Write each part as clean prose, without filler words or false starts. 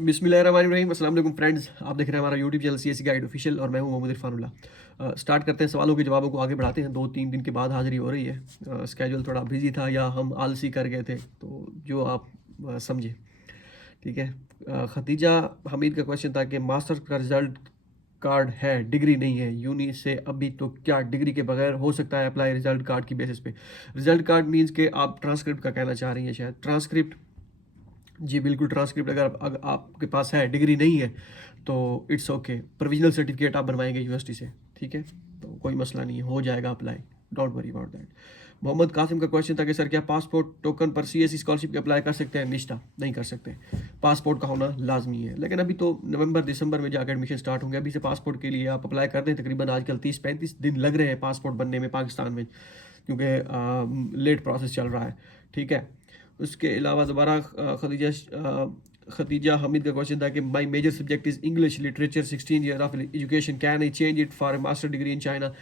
बिस्मिल्लाहिर्रहमानिर्रहीम। अस्सलाम वालेकुम फ्रेंड्स, आप देख रहे हैं हमारा YouTube channel CSC guide official और मैं हूं मोहम्मद इरफानुल्लाह। स्टार्ट करते हैं, सवालों के जवाबों को आगे बढ़ाते हैं। 2-3 दिन के बाद हाज़िरी हो रही है। स्केड्यूल थोड़ा बिजी था या हम आलसी कर गए थे, तो जो आप समझे, ठीक है। खतीजा हमीद का क्वेश्चन था कि मास्टर का रिजल्ट कार्ड है, डिग्री नहीं है यूनी से अभी, तो क्या डिग्री के बगैर हो सकता है अप्लाई रिजल्ट कार्ड की बेसिस पे? रिजल्ट कार्ड मीन्स के आप ट्रांसक्रिप्ट का कहना चाह रही हैं शायद। ट्रांसक्रिप्ट, जी बिल्कुल, ट्रांसक्रिप्ट अगर आपके पास है, डिग्री नहीं है, तो इट्स ओके। प्रोविजनल सर्टिफिकेट आप बनवाएंगे यूनिवर्सिटी से, ठीक है, तो कोई मसला नहीं है, हो जाएगा apply, don't worry about that. Mohammad Qasim का क्वेश्चन था कि सर क्या पासपोर्ट टोकन पर सीएससी स्कॉलरशिप अप्लाई कर सकते हैं? निश्ता नहीं कर सकते, पासपोर्ट का होना लाजमी है। लेकिन अभी तो नवंबर दिसंबर में जाकर एडमिशन स्टार्ट होंगे, अभी से पासपोर्ट के लिए आप अप्लाई कर दें। तकरीबन आजकल 30-35 दिन लग रहे हैं पासपोर्ट बनने में पाकिस्तान में, क्योंकि लेट प्रोसेस चल रहा है, ठीक है। उसके अलावा दोबारा खतीजा हमीद का क्वेश्चन था कि my major subject is English literature, 16 year of education, can I change it for a master degree in China?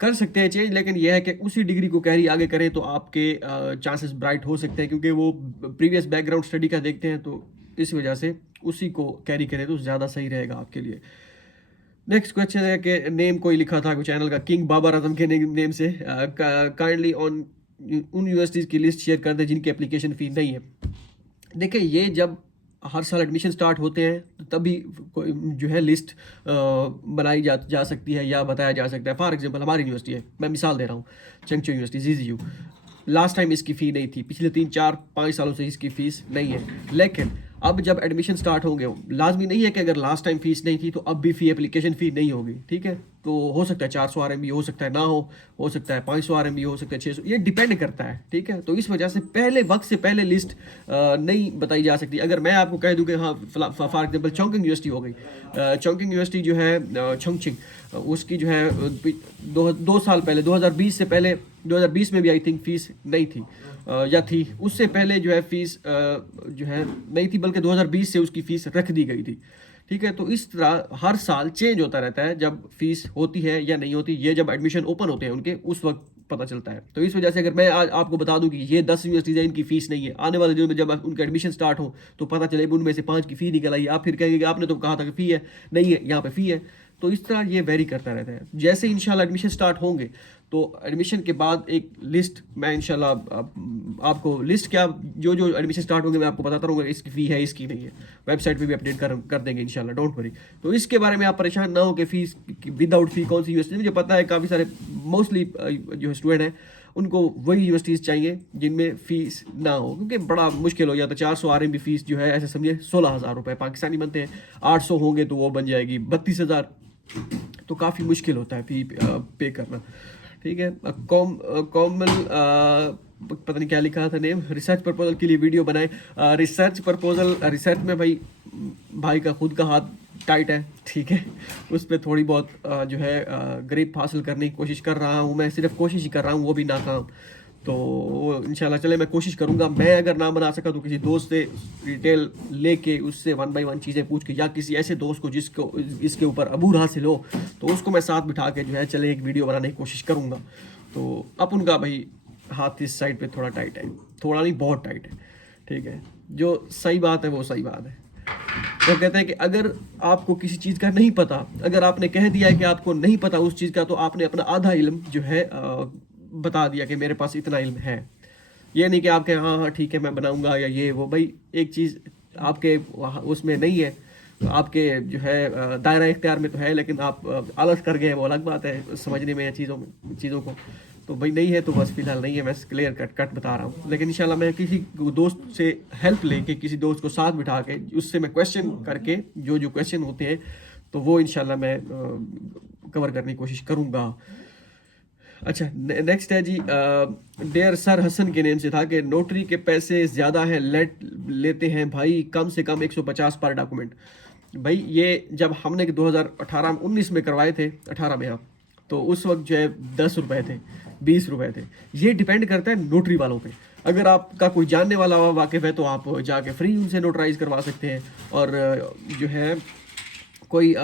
कर सकते हैं चेंज, लेकिन यह है कि उसी डिग्री को कैरी आगे करें तो आपके चांसेस ब्राइट हो सकते हैं, क्योंकि वो प्रीवियस बैकग्राउंड स्टडी का देखते हैं, तो इस वजह से उसी को कैरी करें तो ज़्यादा सही रहेगा आपके लिए। नेक्स्ट क्वेश्चन है कि नेम कोई लिखा था चैनल का किंग बाबर आजम के नेम से, काइंडली ऑन उन यूनिवर्सिटीज़ की लिस्ट शेयर कर दें जिनकी एप्लीकेशन फ़ी नहीं है। देखिए, ये जब हर साल एडमिशन स्टार्ट होते हैं तो तभी कोई जो है लिस्ट बनाई जा सकती है या बताया जा सकता है। फॉर एग्जांपल हमारी यूनिवर्सिटी है, मैं मिसाल दे रहा हूँ, चंगचो यूनिवर्सिटी ZZU, लास्ट टाइम इसकी फ़ी नहीं थी, पिछले 3-4-5 सालों से इसकी फ़ीस नहीं है। लेकिन अब जब एडमिशन स्टार्ट होंगे, लाजमी नहीं है कि अगर लास्ट टाइम फीस नहीं थी तो अब भी फ़ी एप्लीकेशन फ़ी नहीं होगी, ठीक है। तो हो सकता है 400 RMB, हो सकता है ना हो सकता है 500 RMB, हो सकता है 600, ये डिपेंड करता है, ठीक है। तो इस वजह से पहले वक्त से पहले लिस्ट नहीं बताई जा सकती। अगर मैं आपको कह दूं कि हाँ, फॉर एग्जाम्पल चोंकिंग यूनिवर्सिटी हो गई, चोंकिंग यूनिवर्सिटी जो है छोंगचिंग, उसकी जो है 2 साल पहले, 2020 से पहले, 2020 में भी आई थिंक फीस नहीं थी, या थी, उससे पहले जो है फीस जो है नहीं थी, बल्कि 2020 से उसकी फ़ीस रख दी गई थी, ठीक है। तो इस तरह हर साल चेंज होता रहता है, जब फीस होती है या नहीं होती, ये जब एडमिशन ओपन होते हैं उनके, उस वक्त पता चलता है। तो इस वजह से अगर मैं आज आपको बता दूं कि ये 10 यूनिवर्सिटीज़ हैं, इनकी फ़ीस नहीं है, आने वाले दिनों में जब उनका एडमिशन स्टार्ट हो तो पता चले उनमें से 5 की फ़ी निकल आई, आप फिर कहेंगे कि आपने तो कहा था कि फ़ी है, नहीं है, यहाँ पे फ़ी है। तो इस तरह ये वेरी करता रहता है। जैसे इंशाल्लाह एडमिशन स्टार्ट होंगे तो एडमिशन के बाद एक लिस्ट मैं इंशाल्लाह आपको लिस्ट क्या, जो जो एडमिशन स्टार्ट होंगे मैं आपको बताता रहूँगा, इसकी फ़ी है, इसकी नहीं है, वेबसाइट पे भी अपडेट कर देंगे इंशाल्लाह, डोंट वरी। तो इसके बारे में आप परेशान ना हो कि फ़ीस विदाउट फ़ी कौन सी यूनिवर्सिटी, मुझे पता है काफ़ी सारे मोस्टली जो स्टूडेंट हैं उनको वही यूनिवर्सिटीज़ चाहिए जिनमें फ़ीस ना हो, क्योंकि बड़ा मुश्किल हो जाता है। 400 RMB फ़ीस जो है, ऐसे समझिए 16,000 रुपये पाकिस्तानी बनते हैं, 800 होंगे तो वो बन जाएगी 32,000, तो काफ़ी मुश्किल होता है फ़ी पे करना, ठीक है। कॉमल पता नहीं क्या लिखा था नेम, रिसर्च प्रपोजल के लिए वीडियो बनाए। रिसर्च प्रपोजल, रिसर्च में भाई का खुद का हाथ टाइट है, ठीक है, उस पर थोड़ी बहुत जो है ग्रिप हासिल करने की कोशिश कर रहा हूँ। मैं सिर्फ कोशिश ही कर रहा हूँ, वो भी नाकाम। तो इंशाल्लाह चले, मैं कोशिश करूँगा। मैं अगर ना बना सका तो किसी दोस्त से डिटेल लेके, उससे 1 बाय 1 चीज़ें पूछ के, या किसी ऐसे दोस्त को जिसको इसके ऊपर अबूर हासिल हो, तो उसको मैं साथ बिठा के जो है चले एक वीडियो बनाने की कोशिश करूँगा। तो अब उनका भाई हाथ इस साइड पे थोड़ा टाइट है, थोड़ा नहीं बहुत टाइट है, ठीक है। जो सही बात है वो सही बात है। वो कहते हैं कि अगर आपको किसी चीज़ का नहीं पता, अगर आपने कह दिया है कि आपको नहीं पता उस चीज़ का, तो आपने अपना आधा इल्म जो है बता दिया कि मेरे पास इतना इल्म है। ये नहीं कि आप कहें हाँ हाँ ठीक है मैं बनाऊंगा या ये वो। भाई एक चीज़ आपके उसमें नहीं है, तो आपके जो है दायरा इख्तियार में तो है, लेकिन आप आलस कर गए, वो अलग बात है समझने में या चीज़ों को। तो भाई नहीं है तो बस फिलहाल नहीं है, मैं क्लियर कट बता रहा हूँ। लेकिन इंशाल्लाह मैं किसी दोस्त से हेल्प लेके, किसी दोस्त को साथ बिठा के, उससे मैं क्वेश्चन करके, जो जो क्वेश्चन होते हैं तो वो इंशाल्लाह मैं कवर करने की कोशिश करूँगा। अच्छा, नेक्स्ट है जी, डेयर सर हसन के नेम से था कि नोटरी के पैसे ज़्यादा हैं, लेते हैं भाई, कम से कम 150 पर डॉक्यूमेंट। भाई ये जब हमने 2018-19 में करवाए थे, 18 में, हाँ, तो उस वक्त जो है 10 रुपये थे, 20 रुपये थे। ये डिपेंड करता है नोटरी वालों पे। अगर आपका कोई जानने वाला वाकिफ़ है तो आप जाके फ्री उनसे नोटराइज करवा सकते हैं, और जो है कोई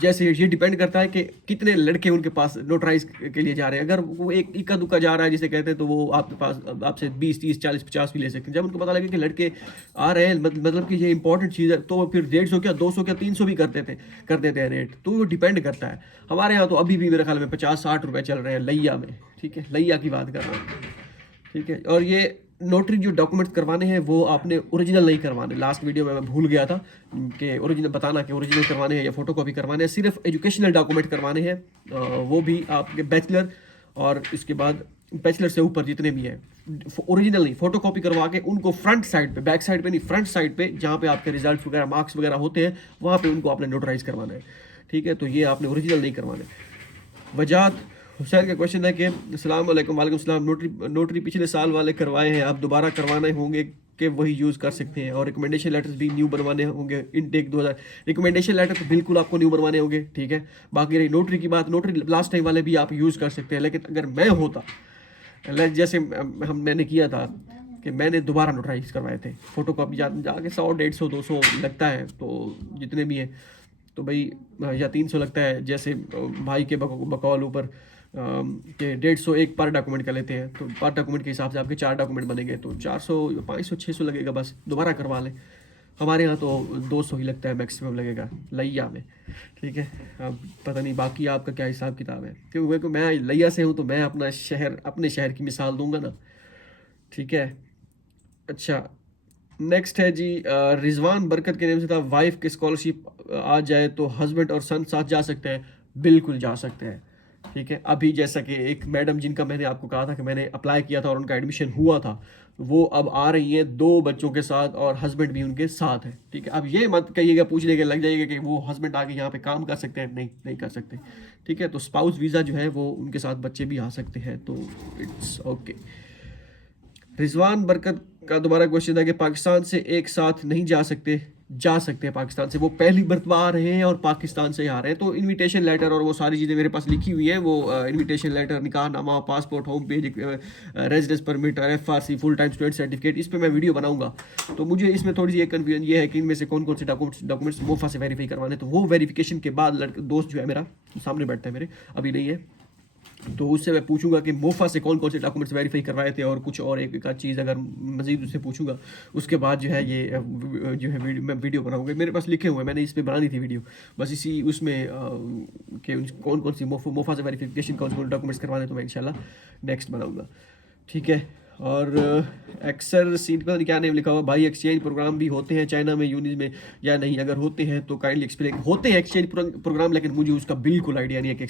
जैसे ये डिपेंड करता है कि कितने लड़के उनके पास नोटराइज के लिए जा रहे हैं। अगर वो एक इक्का दुक्का जा रहा है जिसे कहते हैं, तो वो आपके पास आपसे 20 30 40 50 भी ले सकते हैं। जब उनको पता लगे कि लड़के आ रहे हैं, मतलब कि ये इंपॉर्टेंट चीज़ है, तो फिर 150 क्या 200 क्या 300 भी कर देते हैं रेट। तो वो डिपेंड करता है। हमारे यहाँ तो अभी भी मेरे ख्याल में 50-60 रुपये चल रहे हैं लैया में, ठीक है, लैया की बात कर रहा हूँ, ठीक है। और ये नोटरी जो डॉक्यूमेंट्स करवाने हैं वो आपने ओरिजिनल नहीं करवाने। लास्ट वीडियो में मैं भूल गया था कि ओरिजिनल बताना कि ओरिजिनल करवाने हैं या फोटो कॉपी करवाने हैं। सिर्फ एजुकेशनल डॉक्यूमेंट करवाने हैं, वो भी आपके बैचलर और इसके बाद बैचलर से ऊपर जितने भी हैं। ओरिजिनल नहीं, फोटो कॉपी करवा के उनको फ्रंट साइड पे, बैक साइड पे नहीं, फ्रंट साइड पे जहाँ पे आपके रिजल्ट वगैरह मार्क्स वगैरह होते हैं वहाँ पे उनको आपने नोटराइज करवाना है, ठीक है। तो ये आपने ओरिजिनल नहीं करवाने। वजात हुसैन का क्वेश्चन है कि अस्सलाम वालेकुम। वालेकुम सलाम। नोटरी पिछले साल वाले करवाए हैं, आप दोबारा करवाने होंगे कि वही यूज़ कर सकते हैं? और रिकमेंडेशन लेटर्स भी न्यू बनवाने होंगे, इनटेक 2000 रिकमेंडेशन लेटर तो बिल्कुल आपको न्यू बनवाने होंगे, ठीक है। बाकी रही नोटरी की बात, नोटरी लास्ट टाइम वाले भी आप यूज़ कर सकते हैं। लेकिन अगर मैं होता, जैसे मैंने किया था कि मैंने दोबारा नोटराइज करवाए थे, फोटो कॉपी जाके 100 150 200 लगता है, तो जितने भी हैं तो भाई, या 300 लगता है, जैसे भाई के बकौल ऊपर कि 150 एक पर डॉक्यूमेंट का लेते हैं, तो पर डॉक्यूमेंट के हिसाब से आपके 4 डॉक्यूमेंट बनेंगे, तो 400 500 600 लगेगा, बस दोबारा करवा लें। हमारे यहाँ तो 200 ही लगता है मैक्सिमम लगेगा लैया में, ठीक है। अब पता नहीं बाकी आपका क्या हिसाब किताब है, क्योंकि मैं लैया से हूँ तो मैं अपने शहर की मिसाल दूंगा ना, ठीक है। अच्छा, नेक्स्ट है जी रिजवान बरकत के नेम से था, वाइफ की स्कॉलरशिप आ जाए तो हस्बैंड और सन साथ जा सकते हैं? बिल्कुल जा सकते हैं, ठीक है। अभी जैसा कि एक मैडम जिनका मैंने आपको कहा था कि मैंने अप्लाई किया था और उनका एडमिशन हुआ था, वो अब आ रही हैं 2 बच्चों के साथ और हस्बैंड भी उनके साथ है, ठीक है। अब ये मत कहिएगा, पूछने के लग जाइएगा कि वो हस्बैंड आके यहाँ पे काम कर सकते हैं, नहीं नहीं कर सकते, ठीक है। तो स्पाउस वीज़ा जो है वो उनके साथ बच्चे भी आ सकते हैं, तो इट्स ओके। रिजवान बरकत का दोबारा क्वेश्चन है कि पाकिस्तान से एक साथ नहीं जा सकते? जा सकते हैं पाकिस्तान से, वो पहली मरतबा आ रहे हैं और पाकिस्तान से ही आ रहे हैं, तो इनविटेशन लेटर और वो सारी चीज़ें मेरे पास लिखी हुई हैं। वो इनविटेशन लेटर, निकाहनामा, passport, home page, residence permit, FRC, full time student certificate, इस पर मैं वीडियो बनाऊंगा। तो मुझे इसमें थोड़ी सी एक कन्फ्यूजन ये है कि इनमें से कौन कौन से डॉक्यूमेंट्स मोफा से वेरीफाई करवाने, तो वो वेरिफिकेशन के बाद दोस्त जो है मेरा सामने बैठता है मेरे, अभी नहीं है, तो उससे मैं पूछूंगा कि मोफा से कौन कौन से डॉक्यूमेंट्स वेरीफाई करवाए थे और कुछ और एक आध चीज़ अगर मजीद उससे पूछूंगा। उसके बाद जो है ये जो है मैं वीडियो बनाऊंगा, मेरे पास लिखे हुए हैं, मैंने इस पर बनानी थी वीडियो, बस इसी उसमें कि कौन कौन सी मोफा से वेरिफिकेशन कौन कौन डॉक्यूमेंट्स करवाने, तो मैं इंशाल्लाह नेक्स्ट बनाऊंगा, ठीक है। और एक्सर सीट पर क्या नेम लिखा हुआ भाई, एक्सचेंज प्रोग्राम भी होते हैं चाइना में यूनिस में या नहीं? अगर होते हैं तो काइंडली एक्सप्लेन। होते हैं एक्सचेंज प्रोग्राम, लेकिन मुझे उसका बिल्कुल आइडिया नहीं है कि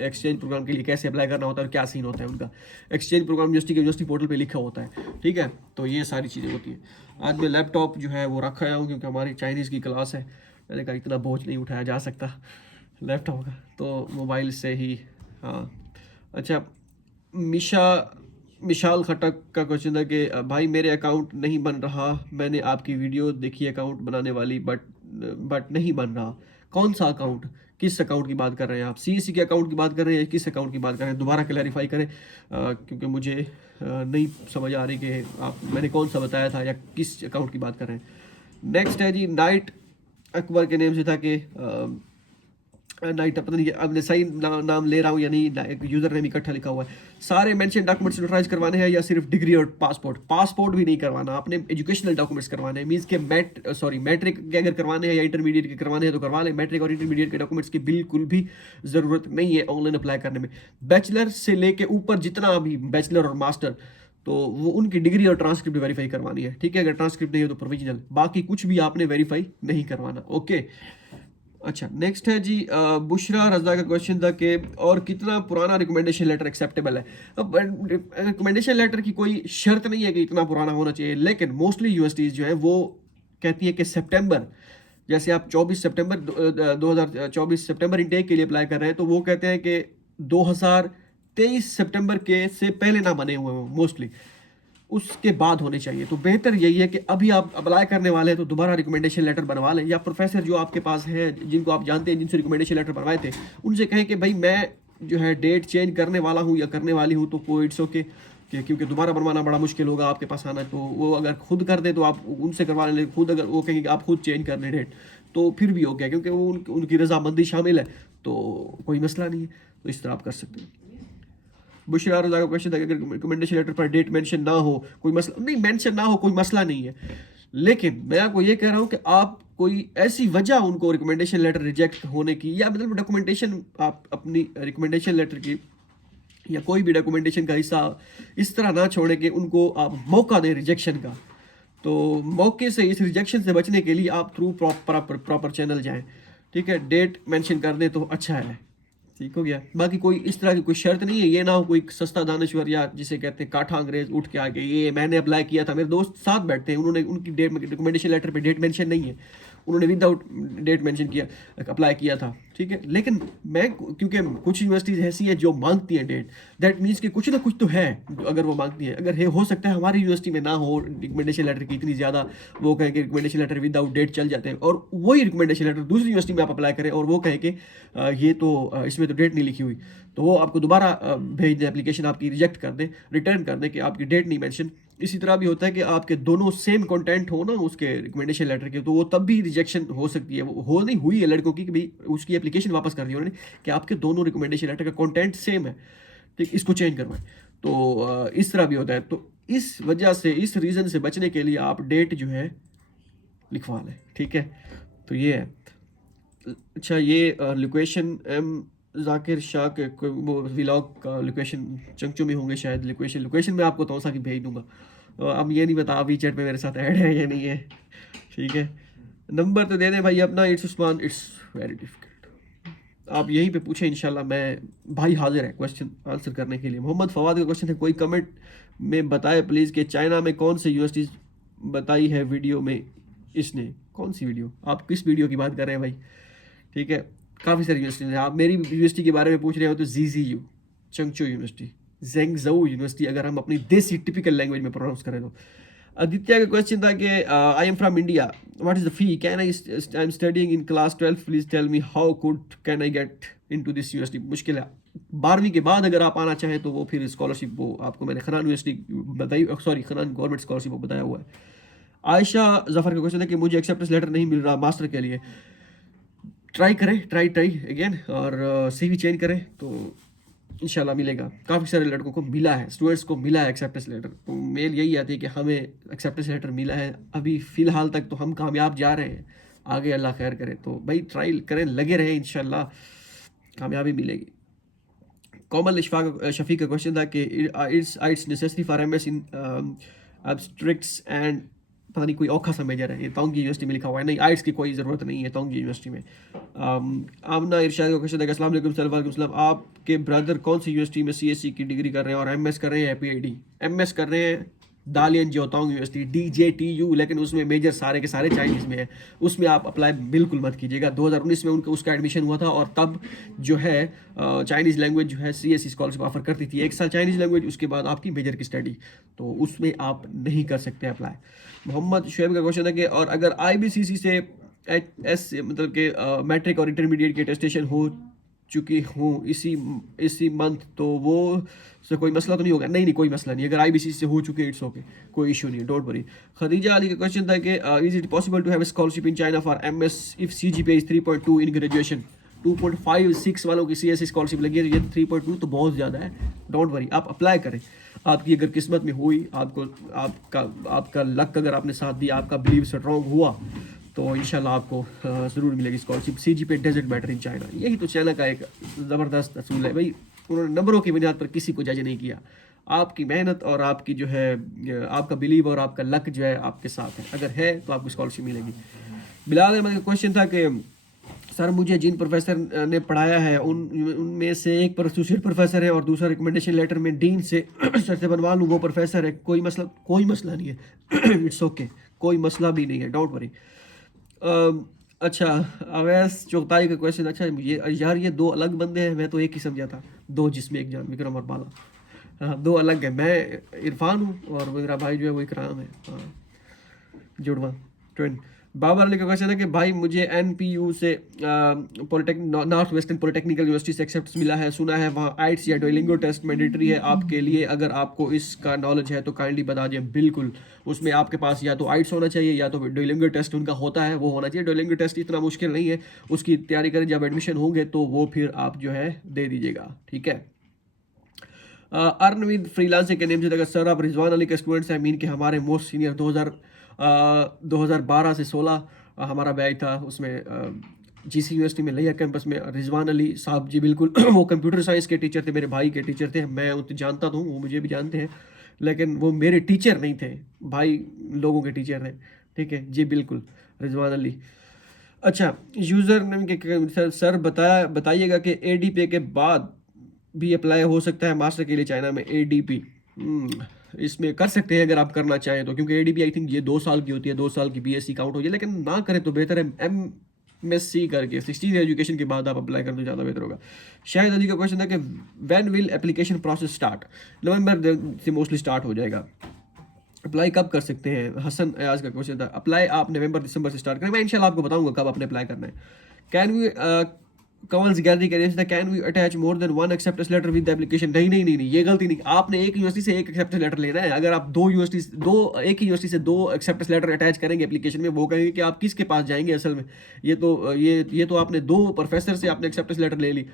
एक्सचेंज प्रोग्राम के लिए कैसे अप्लाई करना होता है और क्या सीन होता है उनका। एक्सचेंज प्रोग्राम यूनिवर्सिटी पोर्टल पर लिखा होता है, ठीक है। तो ये सारी चीज़ें होती हैं। आज मैं लैपटॉप जो है वो रखा आया हूँ क्योंकि हमारी चाइनीज़ की क्लास है, मैंने कहा इतना बोझ नहीं उठाया जा सकता लैपटॉप का, तो मोबाइल से ही। हाँ, अच्छा, मिशाल खटक का क्वेश्चन है कि भाई मेरे अकाउंट नहीं बन रहा, मैंने आपकी वीडियो देखी अकाउंट बनाने वाली, बट नहीं बन रहा। कौन सा अकाउंट, किस अकाउंट की बात कर रहे हैं आप? CEC के अकाउंट की बात कर रहे हैं या किस अकाउंट की बात कर रहे हैं? दोबारा क्लैरिफाई करें, क्योंकि मुझे नहीं समझ आ रही कि मैंने कौन सा बताया था या किस अकाउंट की बात कर रहे हैं। नेक्स्ट है जी नाइट अकबर के नेम से था कि नाइट, पता नहीं अब मैं सही नाम ले रहा हूँ या नहीं, यूजर नेम इकट्ठा लिखा हुआ है। सारे मेंशन डॉक्यूमेंट्स नोटराइज करवाने हैं या सिर्फ डिग्री और पासपोर्ट भी नहीं करवाना, आपने एजुकेशनल डॉक्यूमेंट्स करवाने हैं। मींस के मैट्रिक के अगर करवाने हैं या इंटरमीडिएट के करवाने हैं तो करवा लें। मैट्रिक और इंटरमीडिएट के डॉक्यूमेंट्स की बिल्कुल भी ज़रूरत नहीं है ऑनलाइन अप्लाई करने में। बैचलर से लेके ऊपर जितना भी बैचलर और मास्टर, तो वो उनकी डिग्री और ट्रांसक्रिप्ट वेरीफाई करवानी है, ठीक है। अगर ट्रांसक्रिप्ट नहीं है तो प्रोविजनल, बाकी कुछ भी आपने वेरीफाई नहीं करवाना, ओके। अच्छा, नेक्स्ट है जी बुशरा रजा का क्वेश्चन था कि और कितना पुराना रिकमेंडेशन लेटर एक्सेप्टेबल है? अब रिकमेंडेशन लेटर की कोई शर्त नहीं है कि इतना पुराना होना चाहिए, लेकिन मोस्टली यूनिवर्सिटीज़ जो है वो कहती है कि सितंबर, जैसे आप 2024 सितंबर इनटेक के लिए अप्लाई कर रहे हैं, तो वो कहते हैं कि 2023 सितंबर के से पहले ना बने हुए हों मोस्टली, उसके बाद होने चाहिए। तो बेहतर यही है कि अभी आप अप्लाई करने वाले हैं तो दोबारा रिकमेंडेशन लेटर बनवा लें, या प्रोफेसर जो आपके पास हैं जिनको आप जानते हैं, जिनसे रिकमेंडेशन लेटर बनवाए थे, उनसे कहें कि भाई मैं जो है डेट चेंज करने वाला हूँ या करने वाली हूँ, तो कोई इट्स ओके, क्योंकि दोबारा बनवाना बड़ा मुश्किल होगा आपके पास आना, तो वो अगर खुद कर दे तो आप उनसे करवा लें। खुद अगर वो कहेंगे कि आप खुद चेंज कर लें डेट, तो फिर भी हो गया, क्योंकि वो उनकी रजामंदी शामिल है, तो कोई मसला नहीं है। तो इस तरह आप कर सकते हैं। बुशरा रजा का क्वेश्चन था कि अगर रिकमेंडेशन लेटर पर डेट मेंशन ना हो कोई मसला नहीं, मेंशन ना हो कोई मसला नहीं है, लेकिन मैं आपको ये कह रहा हूँ कि आप कोई ऐसी वजह उनको रिकमेंडेशन लेटर रिजेक्ट होने की, या मतलब डॉक्यूमेंटेशन आप अपनी रिकमेंडेशन लेटर की या कोई भी डॉक्यूमेंटेशन का हिस्सा इस तरह ना छोड़े कि उनको आप मौका दें रिजेक्शन का। तो मौके से, इस रिजेक्शन से बचने के लिए आप थ्रू प्रॉपर चैनल जाएं, ठीक है, डेट मेंशन कर दें तो अच्छा है, ठीक हो गया। बाकी कोई इस तरह की कोई शर्त नहीं है, ये ना हो कोई सस्ता दानश्वर या जिसे कहते हैं काठा अंग्रेज उठ के आके ये मैंने अप्लाई किया था, मेरे दोस्त साथ बैठते हैं, उन्होंने उनकी डेट रिकमेंडेशन लेटर पे डेट मेंशन नहीं है, उन्होंने विदाउट डेट मेंशन किया अप्लाई किया था, ठीक है। लेकिन मैं, क्योंकि कुछ यूनिवर्सिटीज़ ऐसी हैं जो मांगती हैं डेट, दैट मीन्स कि कुछ ना कुछ तो है अगर वो मांगती है। अगर है, हो सकता है हमारी यूनिवर्सिटी में ना हो रिकमेंडेशन लेटर की इतनी ज़्यादा, वो कहें कि रिकमेंडेशन लेटर विदाउट डेट चल जाते हैं, और वही रिकमेंडेशन लेटर दूसरी यूनिवर्सिटी में आप अप्लाई करें और वो कहें कि ये तो इसमें तो डेट नहीं लिखी हुई, तो वो आपको दोबारा भेज दें, एप्लीकेशन आपकी रिजेक्ट कर दें, रिटर्न कर दें कि आपकी डेट नहीं मेंशन। इसी तरह भी होता है कि आपके दोनों सेम कंटेंट हो ना उसके रिकमेंडेशन लेटर के, तो वो तब भी रिजेक्शन हो सकती है। वो हो नहीं हुई है लड़कों की कि भाई उसकी एप्लीकेशन वापस कर दी उन्होंने कि आपके दोनों रिकमेंडेशन लेटर का कंटेंट सेम है, ठीक, इसको चेंज करवाएं। तो इस तरह भी होता है। तो इस वजह से, इस रीज़न से बचने के लिए आप डेट जो है लिखवा लें, ठीक है। तो ये है। अच्छा, ये लोकेशन जाकिर शाह के वो व्लॉग का लोकेशन चंगचू में होंगे शायद। लोकेशन मैं आपको तौसा की भेज दूंगा। अब ये नहीं बता वी चैट पे मेरे साथ ऐड है या नहीं है, ठीक है। नंबर तो दे दें भाई अपना, it's Usman, it's very difficult. आप यहीं पे पूछें, इंशाल्लाह मैं भाई हाजिर है क्वेश्चन आंसर करने के लिए। मोहम्मद फवाद का क्वेश्चन है, कोई कमेंट में बताए प्लीज़ कि चाइना में कौन सी यूनिवर्सिटीज़ बताई है वीडियो में इसने। कौन सी वीडियो, आप किस वीडियो की बात कर रहे हैं भाई, ठीक है। काफ़ी सारी यूनिवर्सिटी हैं। आप मेरी यूनिवर्सिटी के बारे में पूछ रहे हो तो ZZU चंगचू यूनिवर्सिटी, जेंगजऊ यूनिवर्सिटी, अगर हम अपनी देसी टिपिकल लैंग्वेज में प्रोनाउंस करें तो। आदित्य का क्वेश्चन था कि I am from India, what is the fee, can I am studying in class 12, please tell me how could can I get into this university. मुश्किल है, 12वीं के बाद अगर आप आना चाहें तो वो फिर स्कॉलरशिप, वो आपको मैंने खनान यूनिवर्सिटी बताई, सॉरी खनान गवर्नमेंट स्कॉलरशिप वो बताया हुआ है। आयशा जफर का क्वेश्चन है कि मुझे एक्सेप्टेंस लेटर नहीं मिल रहा मास्टर के लिए। ट्राई करें, ट्राई अगेन, और CV चेंज करें तो इंशाल्लाह मिलेगा। काफ़ी सारे लड़कों को मिला है, स्टूडेंट्स को मिला है एक्सेप्टेंस लेटर। तो मेल यही आती है कि हमें एक्सेप्टेंस लेटर मिला है, अभी फ़िलहाल तक तो हम कामयाब जा रहे हैं, आगे अल्लाह खैर करे। तो भाई ट्राई करें, लगे रहें, इंशाल्लाह कामयाबी मिलेगी। कोमल शफीक का क्वेश्चन था कि it's necessary for MS in abstracts and, पता नहीं कोई औखा सा मेजर है, ये तोंगी यूनिवर्सिटी में लिखा हुआ है, नहीं आइट्स की कोई ज़रूरत नहीं है तोंगी यूनिवर्सिटी में। आमना इरशाद का क्वेश्चन है, अस्सलाम वालेकुम सलाम, आपके ब्रदर कौन सी यूनिवर्सिटी में CSE की डिग्री कर रहे हैं और MS कर रहे हैं, PhD MS कर रहे हैं दालियन जोतांग यूनिवर्सिटी DJTU, लेकिन उसमें मेजर सारे के सारे चाइनीज़ में है, उसमें आप अप्लाई बिल्कुल मत कीजिएगा। 2019 में उसका एडमिशन हुआ था, और तब जो है चाइनीज़ लैंग्वेज जो है CSE स्कॉलरशिप ऑफर करती थी, 1 साल चाइनीज़ लैंग्वेज, उसके बाद आपकी मेजर की स्टडी, तो उसमें आप नहीं कर सकते अप्लाई। मोहम्मद शुएब का क्वेश्चन है कि और अगर IBCC से HS मतलब कि मैट्रिक और इंटरमीडिएट की अटेस्टेशन हो चुकी हूँ इसी मंथ, तो वो से कोई मसला तो नहीं होगा। नहीं कोई मसला नहीं, अगर IBCC से हो चुके इट्स ओके, कोई इशू नहीं है, डोंट वरी। खदीजा अली का क्वेश्चन था कि is it possible to have scholarship in China for MS if CGPA is 3.2 in graduation. 2.56 वालों की CSE स्कॉलरशिप लगी है, तो ये 3.2 तो बहुत ज़्यादा है, डोंट वरी, आप अप्लाई करें। आपकी अगर किस्मत में हुई, आपका लक अगर आपने साथ दिया, आपका बिलीव स्ट्रॉन्ग हुआ, तो इंशाल्लाह आपको ज़रूर मिलेगी scholarship. CGPA doesn't matter in China, यही तो चाइना का एक ज़बरदस्त असूल है भाई। उन्होंने नंबरों की बुनियाद पर किसी को जज नहीं किया, आपकी मेहनत और आपकी जो है आपका बिलीव और आपका लक जो है आपके साथ है, अगर है तो आपको स्कॉलरशिप मिलेगी। बिलाल अहमद का क्वेश्चन था कि सर मुझे जिन प्रोफेसर ने पढ़ाया है उनमें से एक एसोसिएट प्रोफेसर है और दूसरा रिकमेंडेशन लेटर में डीन से सर से बनवा लूँ, वो प्रोफेसर है, कोई मसला नहीं है इट्स ओके, कोई मसला भी नहीं है, डोंट वरी। अच्छा, अवैस चौथाई का क्वेश्चन, अच्छा मुझे यार ये 2 अलग बंदे हैं, मैं तो एक ही समझा था, 2 जिसमें एक जान, विक्रम और बाला। हाँ 2 अलग है, मैं इरफान हूँ और मेरा भाई जो है वो इकराम है, हाँ जुड़वा ट्विन। बाबर अली का क्वेश्चन है कि भाई मुझे एनपीयू से नॉर्थ वेस्टर्न पॉलिटेक्निकल यूनिवर्सिटी से एक्सेप्ट मिला है, सुना है वहाँ आइट्स या डुओलिंगो टेस्ट मैंडेटरी है आपके लिए, अगर आपको इसका नॉलेज है तो काइंडली बता दिए। बिल्कुल, उसमें आपके पास या तो आइट्स होना चाहिए या तो डुओलिंगो टेस्ट उनका होता है वो होना चाहिए। डुओलिंगो टेस्ट इतना मुश्किल नहीं है, उसकी तैयारी करें, जब एडमिशन होंगे तो वो फिर आप जो है दे दीजिएगा, ठीक है। अर्न विद फ्रीलांसिंग के नेम से, अगर सर आप रिजवान अली के स्टूडेंट्स हैं, मीन के हमारे मोस्ट सीनियर 2012 से 16 हमारा बैच था, उसमें जीसी यूनिवर्सिटी में लिया कैंपस में रिजवान अली साहब जी, बिल्कुल वो कंप्यूटर साइंस के टीचर थे, मेरे भाई के टीचर थे, मैं उनको जानता हूँ, वो मुझे भी जानते हैं, लेकिन वो मेरे टीचर नहीं थे, भाई लोगों के टीचर थे, ठीक है जी, बिल्कुल रिजवान अली। अच्छा, यूज़र नेम के सर बताइएगा कि एडीपी के बाद भी अप्लाई हो सकता है मास्टर के लिए चाइना में। एडीपी इसमें कर सकते हैं अगर आप करना चाहें तो, क्योंकि एडीपी आई थिंक ये 2 साल की होती है, 2 साल की बीएससी काउंट होती है, लेकिन ना करें तो बेहतर है। एमएससी करके 16 एजुकेशन के बाद आप अप्लाई करें तो ज़्यादा बेहतर होगा। शायद अली का क्वेश्चन है कि when will application process start. नवंबर से मोस्टली स्टार्ट हो जाएगा। अप्लाई कब कर सकते हैं, हसन अयाज का क्वेश्चन था। अप्लाई आप नवंबर दिसंबर से स्टार्ट करें, मैं इंशाल्लाह आपको बताऊंगा कब आपने अप्लाई करना है। कैन वी कंवल्स गैलरी कह can we attach more than one acceptance letter with the application. नहीं नहीं नहीं नहीं, ये गलती नहीं, आपने एक यूनिवर्सिटी से एक एक्सेप्टेंस लेटर लेना है। अगर आप एक ही यूनिवर्सिटी से 2 एक्सेप्टेंस लेटर अटैच करेंगे एप्लीकेशन में, वो कहेंगे कि आप किसके पास जाएंगे असल में। ये तो आपने 2 प्रोफेसर से आपने एक्सेप्टेंस लेटर ले ली,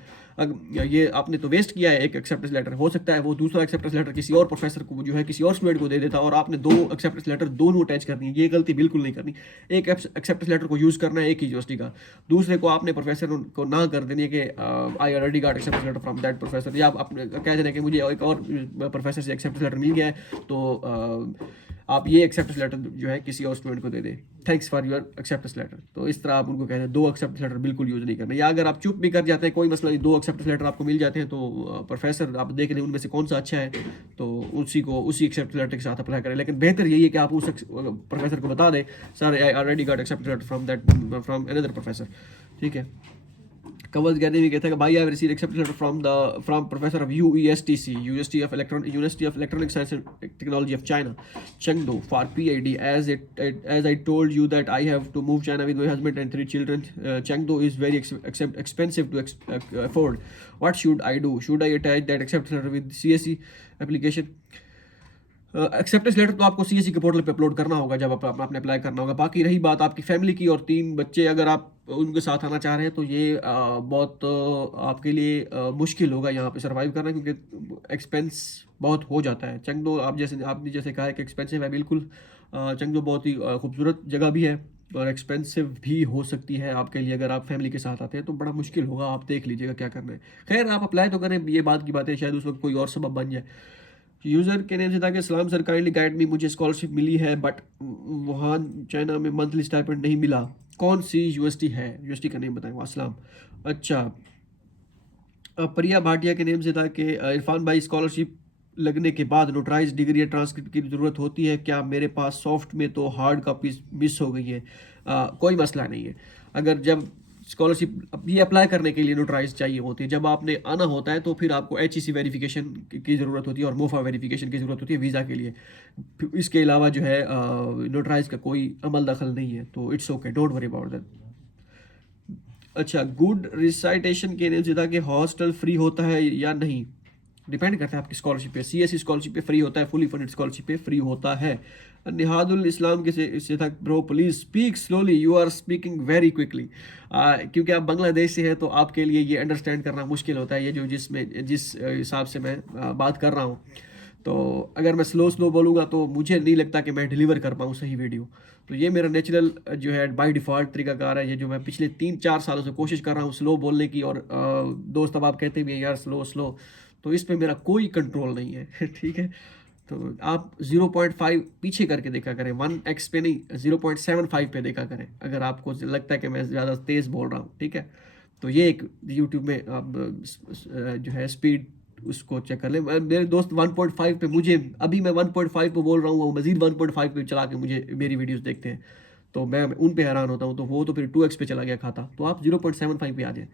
ये आपने तो वेस्ट किया है एक एक्सेप्टेंस लेटर। हो सकता है वो दूसरा एक्सेप्टेंस लेटर किसी और प्रोफेसर को जो है किसी और स्टूडेंट को दे देता, और आपने 2 एक्सेप्टेंस लेटर दोनों अटैच करनी है। ये गलती बिल्कुल नहीं करनी। एक एक्सेप्टेंस लेटर को यूज़ करना है एक ही यूनिवर्सिटी का, दूसरे को आपने प्रोफेसर को ना कर देनी है कि I already got acceptance letter from that professor, या आप अपने कह देना कि मुझे एक और प्रोफेसर से एक्सेप्टेंस लेटर मिल गया है, तो आप ये एक्सेप्टेंस लेटर जो है किसी और स्टूडेंट को दे दें, thanks for your acceptance letter. तो इस तरह आप उनको कहते हैं 2 एक्सेप्टेंस लेटर बिल्कुल यूज़ नहीं करना। या अगर आप चुप भी कर जाते हैं कोई मसला नहीं, 2 एक्सेप्टेंस लेटर आपको मिल जाते हैं तो प्रोफेसर आप देख लें उनमें से कौन सा अच्छा है, तो उसी एक्सेप्टेंस लेटर के साथ अप्लाई करें। लेकिन बेहतर यही है कि आप उस प्रोफेसर को बता दें, sir I already got acceptance letter from another professor, ठीक है। कंवल गैलरी में कहता है कि भाई I have received acceptance letter from professor of UESTC, University of Electronic Science and Technology of China, Chengdu, for PhD, as I told you that I have to move China with my husband and 3 children. Chengdu is very expensive to afford. What should I do? Should I attach that acceptance letter with CSE application? Acceptance letter तो आपको CSC के portal पे upload करना होगा जब आपने apply करना होगा। बाकी रही बात आपकी फैमिली की और 3 बच्चे अगर आप उनके साथ आना चाह रहे हैं तो ये बहुत आपके लिए मुश्किल होगा यहाँ पे सर्वाइव करना, क्योंकि एक्सपेंस बहुत हो जाता है। चेंगडू आपने जैसे कहा है कि एक्सपेंसिव है, बिल्कुल चेंगडू बहुत ही खूबसूरत जगह भी है और एक्सपेंसिव भी हो सकती है आपके लिए। अगर आप फैमिली के साथ आते हैं तो बड़ा मुश्किल होगा, आप देख लीजिएगा क्या करना है। खैर आप अप्लाई तो करें, ये बात की बात है, शायद उस वक्त कोई और सबब बन जाए। यूज़र के नेम से था कि सलाम सर, काइंडली गाइड मी, मुझे स्कॉलरशिप मिली है बट वहाँ चाइना में मंथली स्टाइपेंड नहीं मिला, कौन सी यूनिवर्सिटी है, यूनिवर्सिटी का नेम बताएं। अस्सलाम। अच्छा, प्रिया भाटिया के नेम से था कि इरफान भाई, स्कॉलरशिप लगने के बाद नोटराइज डिग्री या ट्रांसक्रिप्ट की ज़रूरत होती है क्या? मेरे पास सॉफ्ट में तो हार्ड कॉपीज मिस हो गई है। कोई मसला नहीं है। अगर जब स्कॉलरशिप ये अप्लाई करने के लिए नोटराइज चाहिए होती है, जब आपने आना होता है तो फिर आपको HEC वेरिफिकेशन की ज़रूरत होती है और मोफा वेरिफिकेशन की ज़रूरत होती है वीज़ा के लिए। इसके अलावा जो है नोटराइज का कोई अमल दखल नहीं है, तो it's okay, don't worry about that. अच्छा, गुड रिसाइटेशन के नेम से था कि हॉस्टल फ्री होता है या नहीं? डिपेंड करता है आपकी स्कॉलरशिप पे। सीएससी स्कॉलरशिप पे फ्री होता है, फुली फंडेड स्कॉलरशिप पे फ्री होता है। निहादुल इस्लाम के से था, bro please speak slowly, you are speaking very quickly. क्योंकि आप बांग्लादेश से हैं तो आपके लिए ये अंडरस्टैंड करना मुश्किल होता है, ये जो जिस हिसाब से मैं बात कर रहा हूँ। तो अगर मैं स्लो बोलूँगा तो मुझे नहीं लगता कि मैं डिलीवर कर पाऊँ सही वीडियो। तो ये मेरा नेचुरल जो है बाय डिफ़ॉल्ट तरीकाकार है, ये जो मैं पिछले 3-4 सालों से कोशिश कर रहा हूँ स्लो बोलने की। और दोस्त अब आप कहते भी हैं यार स्लो, तो इस पे मेरा कोई कंट्रोल नहीं है ठीक है। तो आप 0.5 पीछे करके देखा करें, 1x पे नहीं, 0.75 पे देखा करें अगर आपको लगता है कि मैं ज़्यादा तेज़ बोल रहा हूँ, ठीक है। तो ये एक यूट्यूब में आप जो है स्पीड उसको चेक कर ले। मेरे दोस्त 1.5 पे, मुझे अभी मैं 1.5 पे बोल रहा हूँ, वो मज़ीद 1.5 पे चला के मुझे मेरी वीडियोस देखते हैं, तो मैं उन पे हैरान होता हूँ। तो वो तो फिर 2x पे चला गया खाता, तो आप 0.75 पे आ जाए,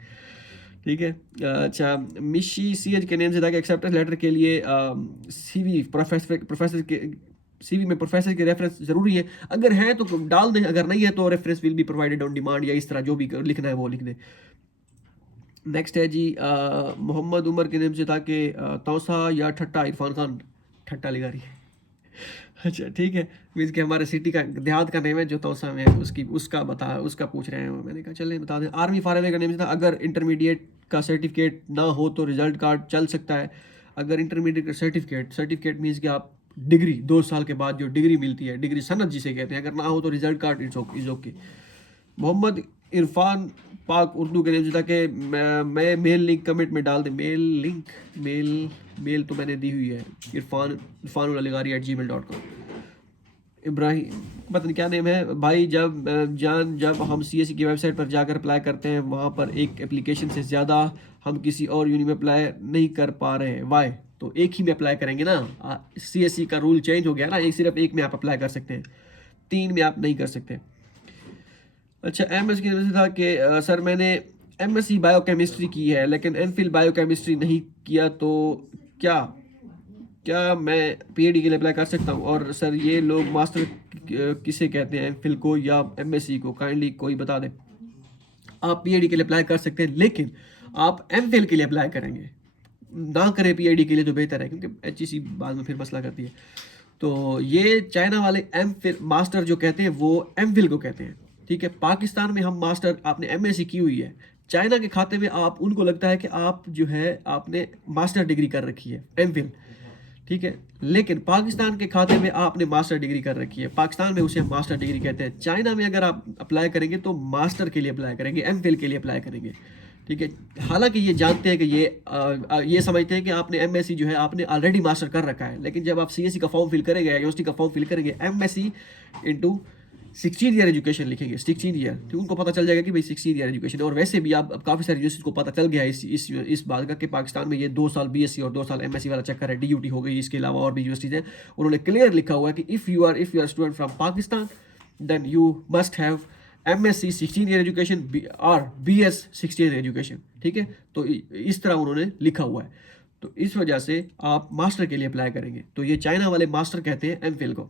ठीक है। अच्छा, मिशी CH के नेम से था कि एक्सेप्टेंस लेटर के लिए CV प्रोफेसर के सीवी में प्रोफेसर के रेफरेंस ज़रूरी है, अगर है तो डाल दें, अगर नहीं है तो reference will be provided on demand, या इस तरह जो भी लिखना है वो लिख दें। नेक्स्ट है जी मोहम्मद उमर के नेम से था कि तौसा या ठट्टा, इरफान खान ठट्टा लिखा रही है। अच्छा ठीक है, मीन्स कि हमारे सिटी का देहात का नेम है जो तौसा में है, उसका पूछ रहे हैं। मैंने कहा चलें बता दें। आर्मी फारवे का नेम से था, अगर इंटरमीडिएट का सर्टिफिकेट ना हो तो रिजल्ट कार्ड चल सकता है। अगर इंटरमीडिएट का सर्टिफिकेट मीन्स कि आप डिग्री 2 साल के बाद जो डिग्री मिलती है, डिग्री सनद जिसे कहते हैं, अगर ना हो तो result card is okay. Mohammad Irfan Pak Urdu के नेम से था कि मैं मेल लिंक कमेंट में डाल दें। मेल तो मैंने दी हुई है, irfan@gmail.com। इब्राहिम पता नहीं क्या नेम है भाई। जब हम सीएससी की वेबसाइट पर जाकर अप्लाई करते हैं, वहाँ पर एक एप्लीकेशन से ज़्यादा हम किसी और यूनि में अप्लाई नहीं कर पा रहे हैं, वाई? तो एक ही में अप्लाई करेंगे ना, सीएससी का रूल चेंज हो गया ना, सिर्फ एक में आप अप्लाई कर सकते हैं, 3 में आप नहीं कर सकते। अच्छा, एमएस की वजह से था कि सर मैंने एमएससी बायोकेमिस्ट्री की है लेकिन एमफिल बायोकेमिस्ट्री नहीं किया, तो क्या क्या मैं पीएचडी के लिए अप्लाई कर सकता हूँ? और सर ये लोग मास्टर किसे कहते हैं, एमफिल को या एमएससी को? काइंडली कोई बता दें। आप पीएचडी के लिए अप्लाई कर सकते हैं, लेकिन आप एमफिल के लिए अप्लाई करेंगे, ना करें पीएचडी के लिए तो बेहतर है, क्योंकि एचईसी बाद में फिर मसला करती है। तो ये चाइना वाले एमफिल मास्टर जो कहते हैं वो एमफिल को कहते हैं, ठीक है। पाकिस्तान में हम मास्टर, आपने एमएससी की हुई है, चाइना के खाते में आप उनको लगता है कि आप जो है आपने मास्टर डिग्री कर रखी है, एमफिल, ठीक है। लेकिन पाकिस्तान के खाते में आपने मास्टर डिग्री कर रखी है, पाकिस्तान में उसे हम मास्टर डिग्री कहते हैं। चाइना में अगर आप अप्लाई करेंगे तो मास्टर के लिए अप्लाई करेंगे, एमफिल के लिए अप्लाई करेंगे, ठीक है। हालांकि ये जानते हैं कि ये समझते हैं कि आपने एमएससी जो है आपने ऑलरेडी मास्टर कर रखा है, लेकिन जब आप सीएससी का फॉर्म फिल करेंगे, यूनिवर्सिटी का फॉर्म फिल करेंगे, एमएससी इंटू 16 ईयर एजुकेशन लिखेंगे, 16 ईयर, तो उनको पता चल जाएगा कि भाई 16 ईयर एजुकेशन। और वैसे भी आप अब काफ़ी सारी यूनिवर्सिटी को पता चल गया है इस बात का कि पाकिस्तान में ये 2 साल बीएससी और 2 साल एमएससी वाला चक्कर है, डीयूटी हो गई, इसके अलावा और भी यूनिवर्सिटीज़ हैं, उन्होंने क्लियर लिखा हुआ है कि if you are student from Pakistan then you must have MSc 16 year education और बीएस 16 ईयर एजुकेशन, ठीक है। तो इस तरह उन्होंने लिखा हुआ है, तो इस वजह से आप मास्टर के लिए अप्लाई करेंगे। तो ये चाइना वाले मास्टर कहते हैं एमफिल को।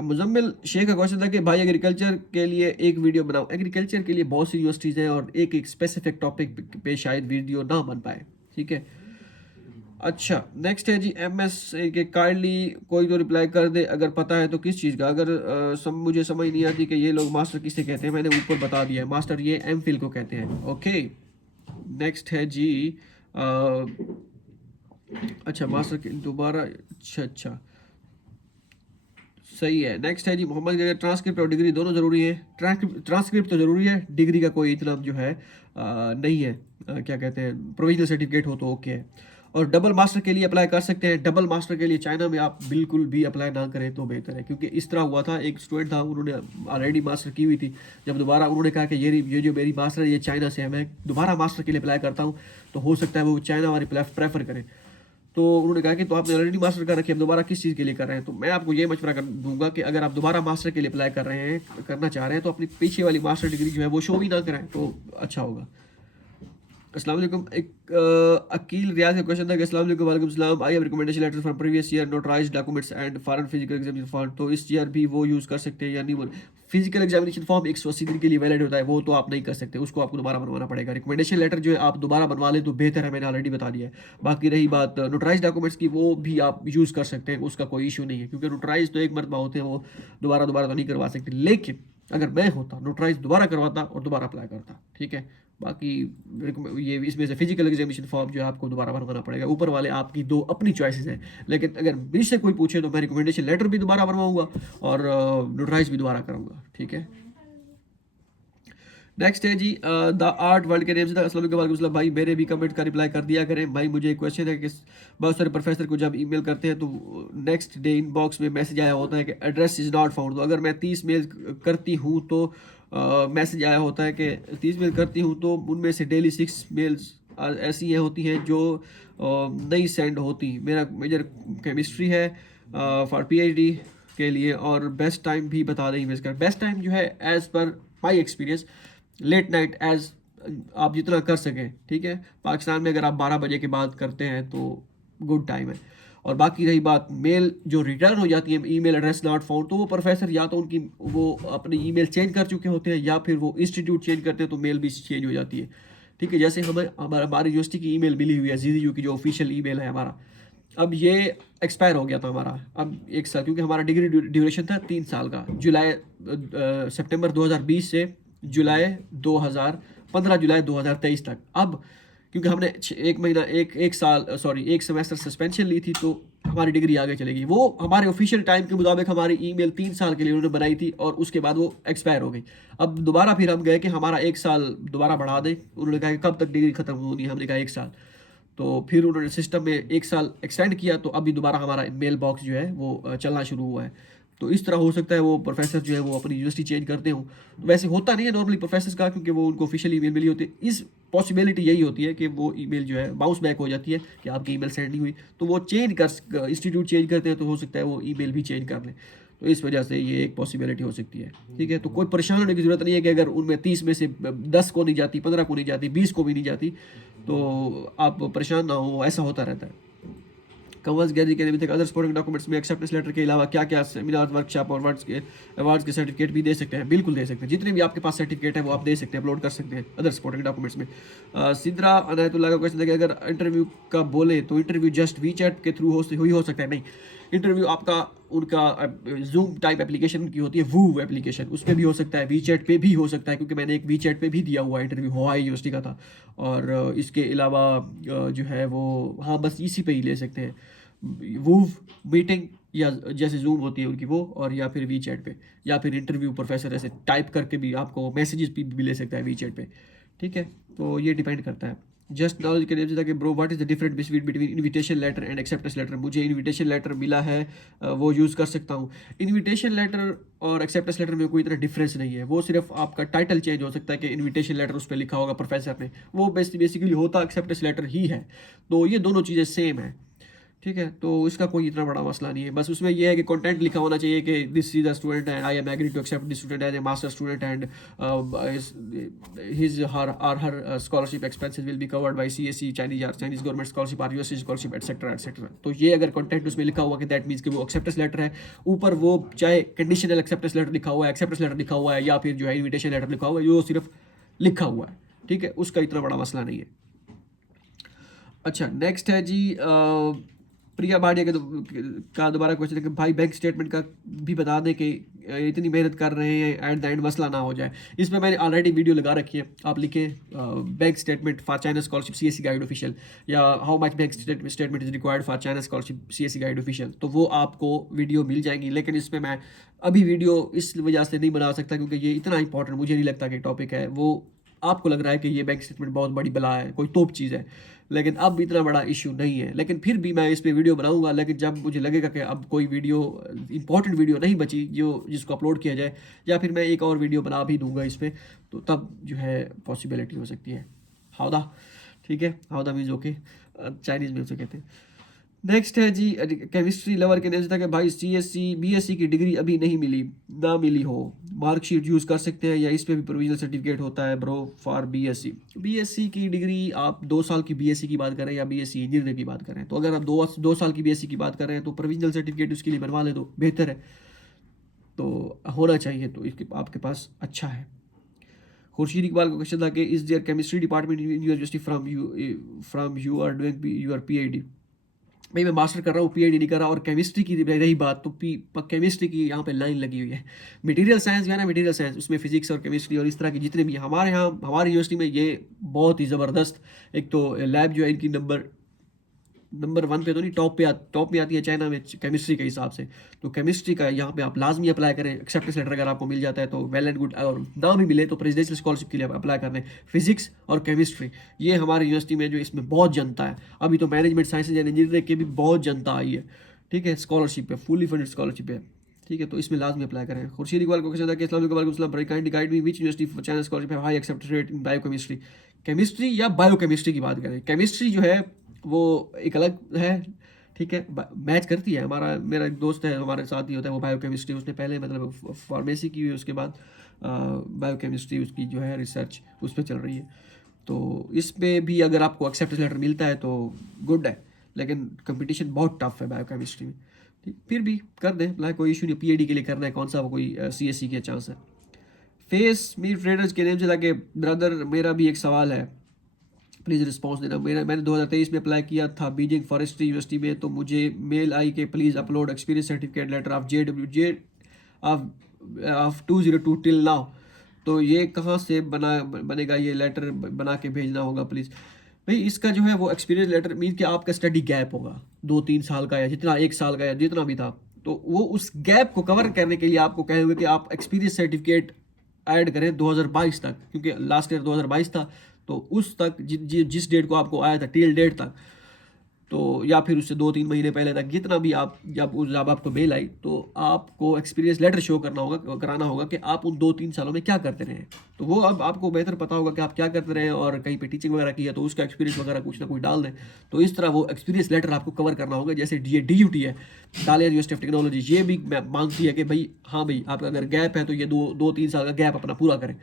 मुजम्मिल शेख का क्वेश्चन था कि भाई एग्रीकल्चर के लिए एक वीडियो बनाओ। एग्रीकल्चर के लिए बहुत सी यूनिवर्सिटीज़ हैं और एक स्पेसिफिक टॉपिक पे शायद वीडियो ना बन पाए, ठीक है। अच्छा, नेक्स्ट है जी एमएस के काइंडली कोई तो रिप्लाई कर दे अगर पता है तो, किस चीज़ का? अगर मुझे समझ नहीं आती कि ये लोग मास्टर किसे कहते हैं, मैंने ऊपर बता दिया है, मास्टर ये एमफिल को कहते हैं, ओके। नेक्स्ट है जी अच्छा मास्टर के दोबारा, अच्छा सही है। नेक्स्ट है जी मोहम्मद के, ट्रांसक्रिप्ट और डिग्री दोनों ज़रूरी है। ट्रांसक्रिप्ट तो ज़रूरी है, डिग्री का कोई इतना जो है नहीं है, क्या कहते हैं, प्रोविजनल सर्टिफिकेट हो तो ओके है। और डबल मास्टर के लिए अप्लाई कर सकते हैं। डबल मास्टर के लिए चाइना में आप बिल्कुल भी अप्लाई ना करें तो बेहतर है, क्योंकि इस तरह हुआ था, एक स्टूडेंट था, उन्होंने ऑलरेडी मास्टर की हुई थी, जब दोबारा उन्होंने कहा कि ये जो मेरी मास्टर है ये चाइना से है, मैं दोबारा मास्टर के लिए अप्लाई करता हूँ, तो हो सकता है वो चाइना वाली प्रेफर करें। तो उन्होंने कहा कि तो आपने ऑलरेडी मास्टर कर रखी है, अब दोबारा किस चीज़ के लिए कर रहे हैं? तो मैं आपको ये मशवरा दूंगा कि अगर आप दोबारा मास्टर के लिए अप्लाई करना चाह रहे हैं, तो अपनी पीछे वाली मास्टर डिग्री जो है वो शो भी ना कराएं तो अच्छा होगा। अस्सलाम वालेकुम। एक अकील रियाज का क्वेश्चन था कि अस्सलाम वालेकुम। वालेकुम सलाम। I have recommendation letter from previous year, notarized documents and foreign physical examination form, तो इस ईयर भी वो यूज़ कर सकते हैं या नहीं? फिजिकल एग्जामिनेशन फॉर्म 180 दिन के लिए वैलिड होता है, वो तो आप नहीं कर सकते, उसको आपको दोबारा बनवाना पड़ेगा। रिकमेंडेशन लेटर जो है आप दोबारा बनवा लें तो बेहतर है, मैंने ऑलरेडी बता दिया है। बाकी रही बात नोटराइज डॉक्यूमेंट्स की, वो भी आप यूज़ कर सकते हैं, उसका कोई इशू नहीं है, क्योंकि नोटराइज तो एक मरतबा होते हैं, वो दोबारा तो नहीं करवा सकते। लेकिन अगर मैं होता नोटराइज दोबारा करवाता और दोबारा अप्लाई करता, ठीक है। बाकी ये इसमें से फिजिकल एग्जामिनेशन फॉर्म जो है आपको दोबारा बनवाना पड़ेगा। ऊपर वाले आपकी दो अपनी चॉइसेस हैं, लेकिन अगर बीच से कोई पूछे तो मैं रिकमेंडेशन लेटर भी दोबारा बनवाऊंगा और नोटराइज भी दोबारा कराऊंगा, ठीक है। नेक्स्ट है जी द आर्ट वर्ल्ड के नेम से था। अस्सलाम वालेकुम भाई, मेरे भी कमेंट का रिप्लाई कर दिया करें भाई। मुझे एक क्वेश्चन है कि बहुत सारे प्रोफेसर को जब ईमेल करते हैं तो नेक्स्ट डे इनबॉक्स में मैसेज आया होता है कि एड्रेस इज़ नॉट फाउंड। तो अगर मैं 30 मेल करती हूँ तो मैसेज आया होता है कि 30 मेल करती हूँ तो उनमें से डेली 6 मेल्स ऐसी हैं होती हैं जो नहीं सेंड होती। मेरा मेजर केमिस्ट्री है फॉर पीएचडी के लिए, और बेस्ट टाइम भी बता दें इमेज का। बेस्ट टाइम जो है as per my experience late night, as आप जितना कर सकें, ठीक है। पाकिस्तान में अगर आप 12 बजे के बाद करते हैं तो गुड टाइम है। और बाकी रही बात मेल जो रिटर्न हो जाती है ईमेल एड्रेस नॉट फाउंड, तो वो प्रोफेसर या तो उनकी वो अपनी ईमेल चेंज कर चुके होते हैं या फिर वो इंस्टीट्यूट चेंज करते हैं तो मेल भी चेंज हो जाती है। ठीक है, जैसे हमें हमारी यूनिवर्सिटी की ईमेल मिली हुई है ZZU की जो ऑफिशियल ईमेल है हमारा, अब ये एक्सपायर हो गया था हमारा अब 1 साल, क्योंकि हमारा डिग्री ड्यूरेशन था 3 साल का, सितंबर 2020 से जुलाई 2000 15 जुलाई 2023 तक। अब क्योंकि हमने एक महीना एक साल सॉरी एक सेमेस्टर सस्पेंशन ली थी, तो हमारी डिग्री आगे चलेगी। वो हमारे ऑफिशियल टाइम के मुताबिक हमारी ईमेल 3 साल के लिए उन्होंने बनाई थी और उसके बाद वो एक्सपायर हो गई। अब दोबारा फिर हम गए कि हमारा 1 साल दोबारा बढ़ा दें, उन्होंने कहा कि कब तक डिग्री खत्म होनी है, हमने कहा 1 साल। तो फिर उन्होंने सिस्टम में 1 साल एक्सटेंड किया, तो अभी दोबारा हमारा मेल बॉक्स जो है वो चलना शुरू हुआ है। तो इस तरह हो सकता है वो प्रोफेसर जो है वो अपनी यूनिवर्सिटी चेंज करते हो। वैसे होता नहीं है नॉर्मली प्रोफेसर का, क्योंकि वो उनको ऑफिशियल ईमेल मिली होती है। इस पॉसिबिलिटी यही होती है कि वो ईमेल जो है बाउंस बैक हो जाती है कि आपकी ईमेल सेंड नहीं हुई, तो वो चेंज कर इंस्टीट्यूट चेंज करते हैं, तो हो सकता है वो ईमेल भी चेंज कर लें। तो इस वजह से ये एक पॉसिबिलिटी हो सकती है। ठीक है, तो कोई परेशान होने की ज़रूरत नहीं है कि अगर उनमें 30 में से 10 को नहीं जाती, 15 को नहीं जाती, 20 को भी नहीं जाती, तो आप परेशान ना हो, ऐसा होता रहता है। कमर्स गैलरी के अभी तक अदर सपोर्टिंग डॉक्यूमेंट्स में एक्सेप्टेंस लेटर के अलावा क्या क्या सेमिनार वर्कशॉप और अवार्ड्स के सर्टिफिकेट भी दे सकते हैं? बिल्कुल दे सकते हैं, जितने भी आपके पास सर्टिफिकेट है वो आप दे सकते हैं, अपलोड कर सकते हैं अदर सपोर्टिंग डॉक्यूमेंट्स में। सिद्रा अनायतुल्लाह का क्वेश्चन है कि अगर इंटरव्यू का बोले तो इंटरव्यू जस्ट वीचैट के थ्रू हो सकता है? नहीं, इंटरव्यू आपका उनका जूम टाइप एप्लीकेशन की होती है, वू एप्लीकेशन, उस पर भी हो सकता है, वीचैट पे भी हो सकता है, क्योंकि मैंने एक वीचैट पे भी दिया हुआ इंटरव्यू, हवाई यूनिवर्सिटी का था। और इसके अलावा जो है वो हाँ बस इसी पे ही ले सकते हैं, वूव मीटिंग या जैसे जूम होती है उनकी वो, और या फिर वीचैट पे, या फिर इंटरव्यू प्रोफेसर ऐसे टाइप करके भी आपको मैसेजेस भी ले सकता है वीचैट पे। ठीक है, तो ये डिपेंड करता है। जस्ट नॉलेज के लिए था कि bro what is the difference between invitation letter and acceptance letter? मुझे इनविटेशन लेटर मिला है, वो यूज़ कर सकता हूँ। इनविटेशन लेटर और एक्सेप्टेंस लेटर में कोई इतना डिफरेंस नहीं है, वो सिर्फ आपका टाइटल चेंज हो सकता है कि इनविटेशन लेटर उस पर लिखा होगा प्रोफेसर ने, वो बेसिकली होता एक्सेप्टेंस लेटर ही है। तो ये दोनों चीज़ें सेम है। ठीक है, तो इसका कोई इतना बड़ा मसला नहीं है, बस उसमें यह है कि कंटेंट लिखा होना चाहिए कि this is the student and I am agree to accept this student as a master student and his her scholarship expenses will be covered by CSE Chinese government scholarship or USC scholarship etcetera etcetera. तो ये अगर content उसमें लिखा हुआ कि that means कि वो acceptance letter है, ऊपर वो चाहे कंडीशनल एक्सेप्टेंस लेटर लिखा हुआ है, एक्सेप्टेंस लेटर लिखा हुआ है, या फिर जो है इन्विटेशन लेटर लिखा हुआ है, जो सिर्फ लिखा हुआ है। ठीक है, उसका इतना बड़ा मसला नहीं है। अच्छा, नेक्स्ट है जी प्रिया भाटिया का दोबारा क्वेश्चन है कि भाई बैंक स्टेटमेंट का भी बता दें कि इतनी मेहनत कर रहे हैं, एट द एंड मसला ना हो जाए। इसमें मैंने ऑलरेडी वीडियो लगा रखी है, आप लिखें bank statement for China scholarship CSE guide official, या how much bank statement is required for China scholarship CSE guide official, तो वो आपको वीडियो मिल जाएंगी। लेकिन इसमें मैं अभी वीडियो इस वजह से नहीं बना सकता क्योंकि ये इतना इंपॉर्टेंट मुझे नहीं लगता कि टॉपिक है। वो आपको लग रहा है कि ये बैंक स्टेटमेंट बहुत बड़ी बला है, कोई तोप चीज़ है, लेकिन अब इतना बड़ा इशू नहीं है। लेकिन फिर भी मैं इस पे वीडियो बनाऊंगा, लेकिन जब मुझे लगेगा कि अब कोई वीडियो इंपॉर्टेंट वीडियो नहीं बची जिसको अपलोड किया जाए, या फिर मैं एक और वीडियो बना भी दूंगा इस पर, तो तब जो है पॉसिबिलिटी हो सकती है। हाउदा, ठीक है, हाउदा मीन्स ओके, चाइनीज़ में उसे कहते हैं। नेक्स्ट है जी केमिस्ट्री लवर के नेम से था कि भाई CSE BSc की डिग्री अभी नहीं मिली, ना मिली हो, मार्कशीट यूज़ कर सकते हैं या इस पे भी प्रोविजनल सर्टिफिकेट होता है ब्रो फॉर BSc की डिग्री? आप 2 साल की BSc की बात करें या BSc इंजीनियरिंग की बात करें, तो अगर आप दो साल की BSc की बात कर रहे हैं तो प्रोविजनल सर्टिफिकेट उसके लिए बनवा ले तो बेहतर है, तो होना चाहिए, तो इसके आपके पास अच्छा है। खुर्शीद इकबाल का क्वेश्चन था कि is there chemistry department in university from you are doing your PhD? भाई मैं मास्टर कर रहा हूँ, PhD नहीं कर रहा। और केमिस्ट्री की रही बात, तो केमिस्ट्री की यहाँ पे लाइन लगी हुई है। मटेरियल साइंस जो है ना, मटेरियल साइंस, उसमें फिजिक्स और केमिस्ट्री और इस तरह की जितने भी हमारे यहाँ हमारी यूनिवर्सिटी में ये बहुत ही ज़बरदस्त, एक तो लैब जो है इनकी नंबर 1 पे तो नहीं, टॉप में आती है चाइना में केमिस्ट्री के हिसाब से। तो केमिस्ट्री का यहाँ पे आप लाजमी अप्लाई करें, एक्सेप्टेंस लेटर अगर आपको मिल जाता है तो वेल एंड गुड, और ना भी मिले तो प्रेसिडेंशियल स्कॉलरशिप के लिए आप अप्लाई कर दें। फिजिक्स और केमिस्ट्री ये हमारी यूनिवर्सिटी में जो इसमें बहुत जनता है। अभी तो मैनेजमेंट साइंसेज एंड इंजीनियरिंग की भी बहुत जनता आई है। ठीक है, स्कॉलरशिप है, फुली फंडेड स्कॉलरशिप है। ठीक है, तो इसमें लाजमी अप्लाई करें। खुर्शीद इकबाल को क्वेश्चन था कि अस्सलाम kindly guide me which university for China scholarship है high acceptance rate in biochemistry? Chemistry या बायोकेमिस्ट्री की बात करें? केमिस्ट्री जो है वो एक अलग है, ठीक है, मैच करती है। मेरा एक दोस्त है, हमारे साथ ही होता है, वो बायोकेमिस्ट्री, उसने पहले मतलब फार्मेसी की हुई, उसके बाद बायोकेमिस्ट्री उसकी जो है रिसर्च उस पर चल रही है। तो इस पर भी अगर आपको एक्सेप्टेंस लेटर मिलता है तो गुड है, लेकिन कंपटीशन बहुत टफ है बायोकेमिस्ट्री में। ठीक, फिर भी कर दें अप्लाई, कोई इशू नहीं। पीएडी के लिए करना है, कौन सा कोई सीएससी के चांस है। फेस मी ट्रेडर्स के नेम से लगे ब्रदर, मेरा भी एक सवाल है, प्लीज़ रिस्पॉन्स देना। मैंने 2023 में अप्लाई किया था बीजिंग फॉरेस्ट्री यूनिवर्सिटी में, तो मुझे मेल आई कि please upload experience certificate letter of JWJ of 202 till now. तो ये कहाँ से बनेगा, ये लेटर बना के भेजना होगा प्लीज़। भाई इसका जो है वो एक्सपीरियंस लेटर मीन कि आपका स्टडी गैप होगा 2-3 साल का, या जितना 1 साल का, या जितना भी था, तो वो उस गैप को कवर करने के लिए आपको कहेंगे कि आप एक्सपीरियंस सर्टिफिकेट ऐड करें 2022 तक, क्योंकि लास्ट ईयर 2022 था, तो उस तक जिस डेट को आपको आया था टिल डेट तक, तो या फिर उससे 2-3 महीने पहले तक, जितना भी आप जब आपको मेल आई, तो आपको एक्सपीरियंस लेटर शो कराना होगा कि आप उन 2-3 सालों में क्या करते रहे। तो वो अब आपको बेहतर पता होगा कि आप क्या करते रहे, और कहीं पे टीचिंग वगैरह की है तो उसका एक्सपीरियंस वगैरह कुछ ना कुछ डाल दें। तो इस तरह वो एक्सपीरियंस लेटर आपको कवर करना होगा। जैसे DUT है, डालिया यूनिवर्सिटी ऑफ टेक्नोलॉजी, ये भी मांगती है कि भाई हाँ भाई आपका अगर गैप है तो ये 2-3 साल का गैप अपना पूरा करें।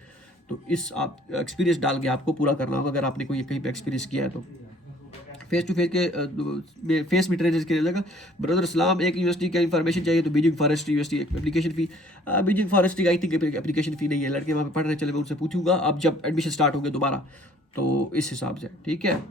तो इस आप एक्सपीरियंस डाल के आपको पूरा करना होगा अगर आपने कोई कहीं पे एक्सपीरियंस किया है तो। फेस टू फेस के फेस मीट रेंजेस के लिए लगा ब्रदर सलाम, एक यूनिवर्सिटी का इन्फॉर्मेशन चाहिए तो Beijing forestry university application fee. Beijing forestry का आई थिंक एप्लीकेशन फ़ी नहीं है, लड़के वहाँ पे पढ़ रहे, चले मैं उनसे पूछूंगा अब जब एडमिशन स्टार्ट होंगे दोबारा, तो इस हिसाब से ठीक है।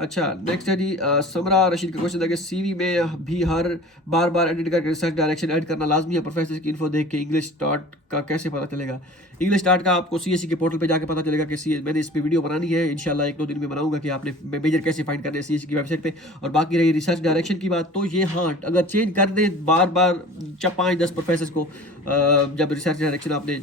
अच्छा नेक्स्ट है जी समरा रशीद का क्वेश्चन है कि सीवी में भी हर बार एडिट करके रिसर्च डायरेक्शन ऐड करना लाजमी है, प्रोफेसर की इन्फो देख के इंग्लिश स्टार्ट का कैसे पता चलेगा? इंग्लिश स्टार्ट का आपको सीएससी के पोर्टल पे जाके पता चलेगा कि मैंने इस पे वीडियो बनानी है, इंशाल्लाह 1-2 दिन में बनाऊंगा कि आपने मेजर कैसे फाइंड करने हैं सीएससी की वेबसाइट पे। और बाकी रही रिसर्च डायरेक्शन की बात, तो ये हाँ अगर चेंज कर दे बार 5-10 प्रोफेसर को, जब रिसर्च डायरेक्शन आपने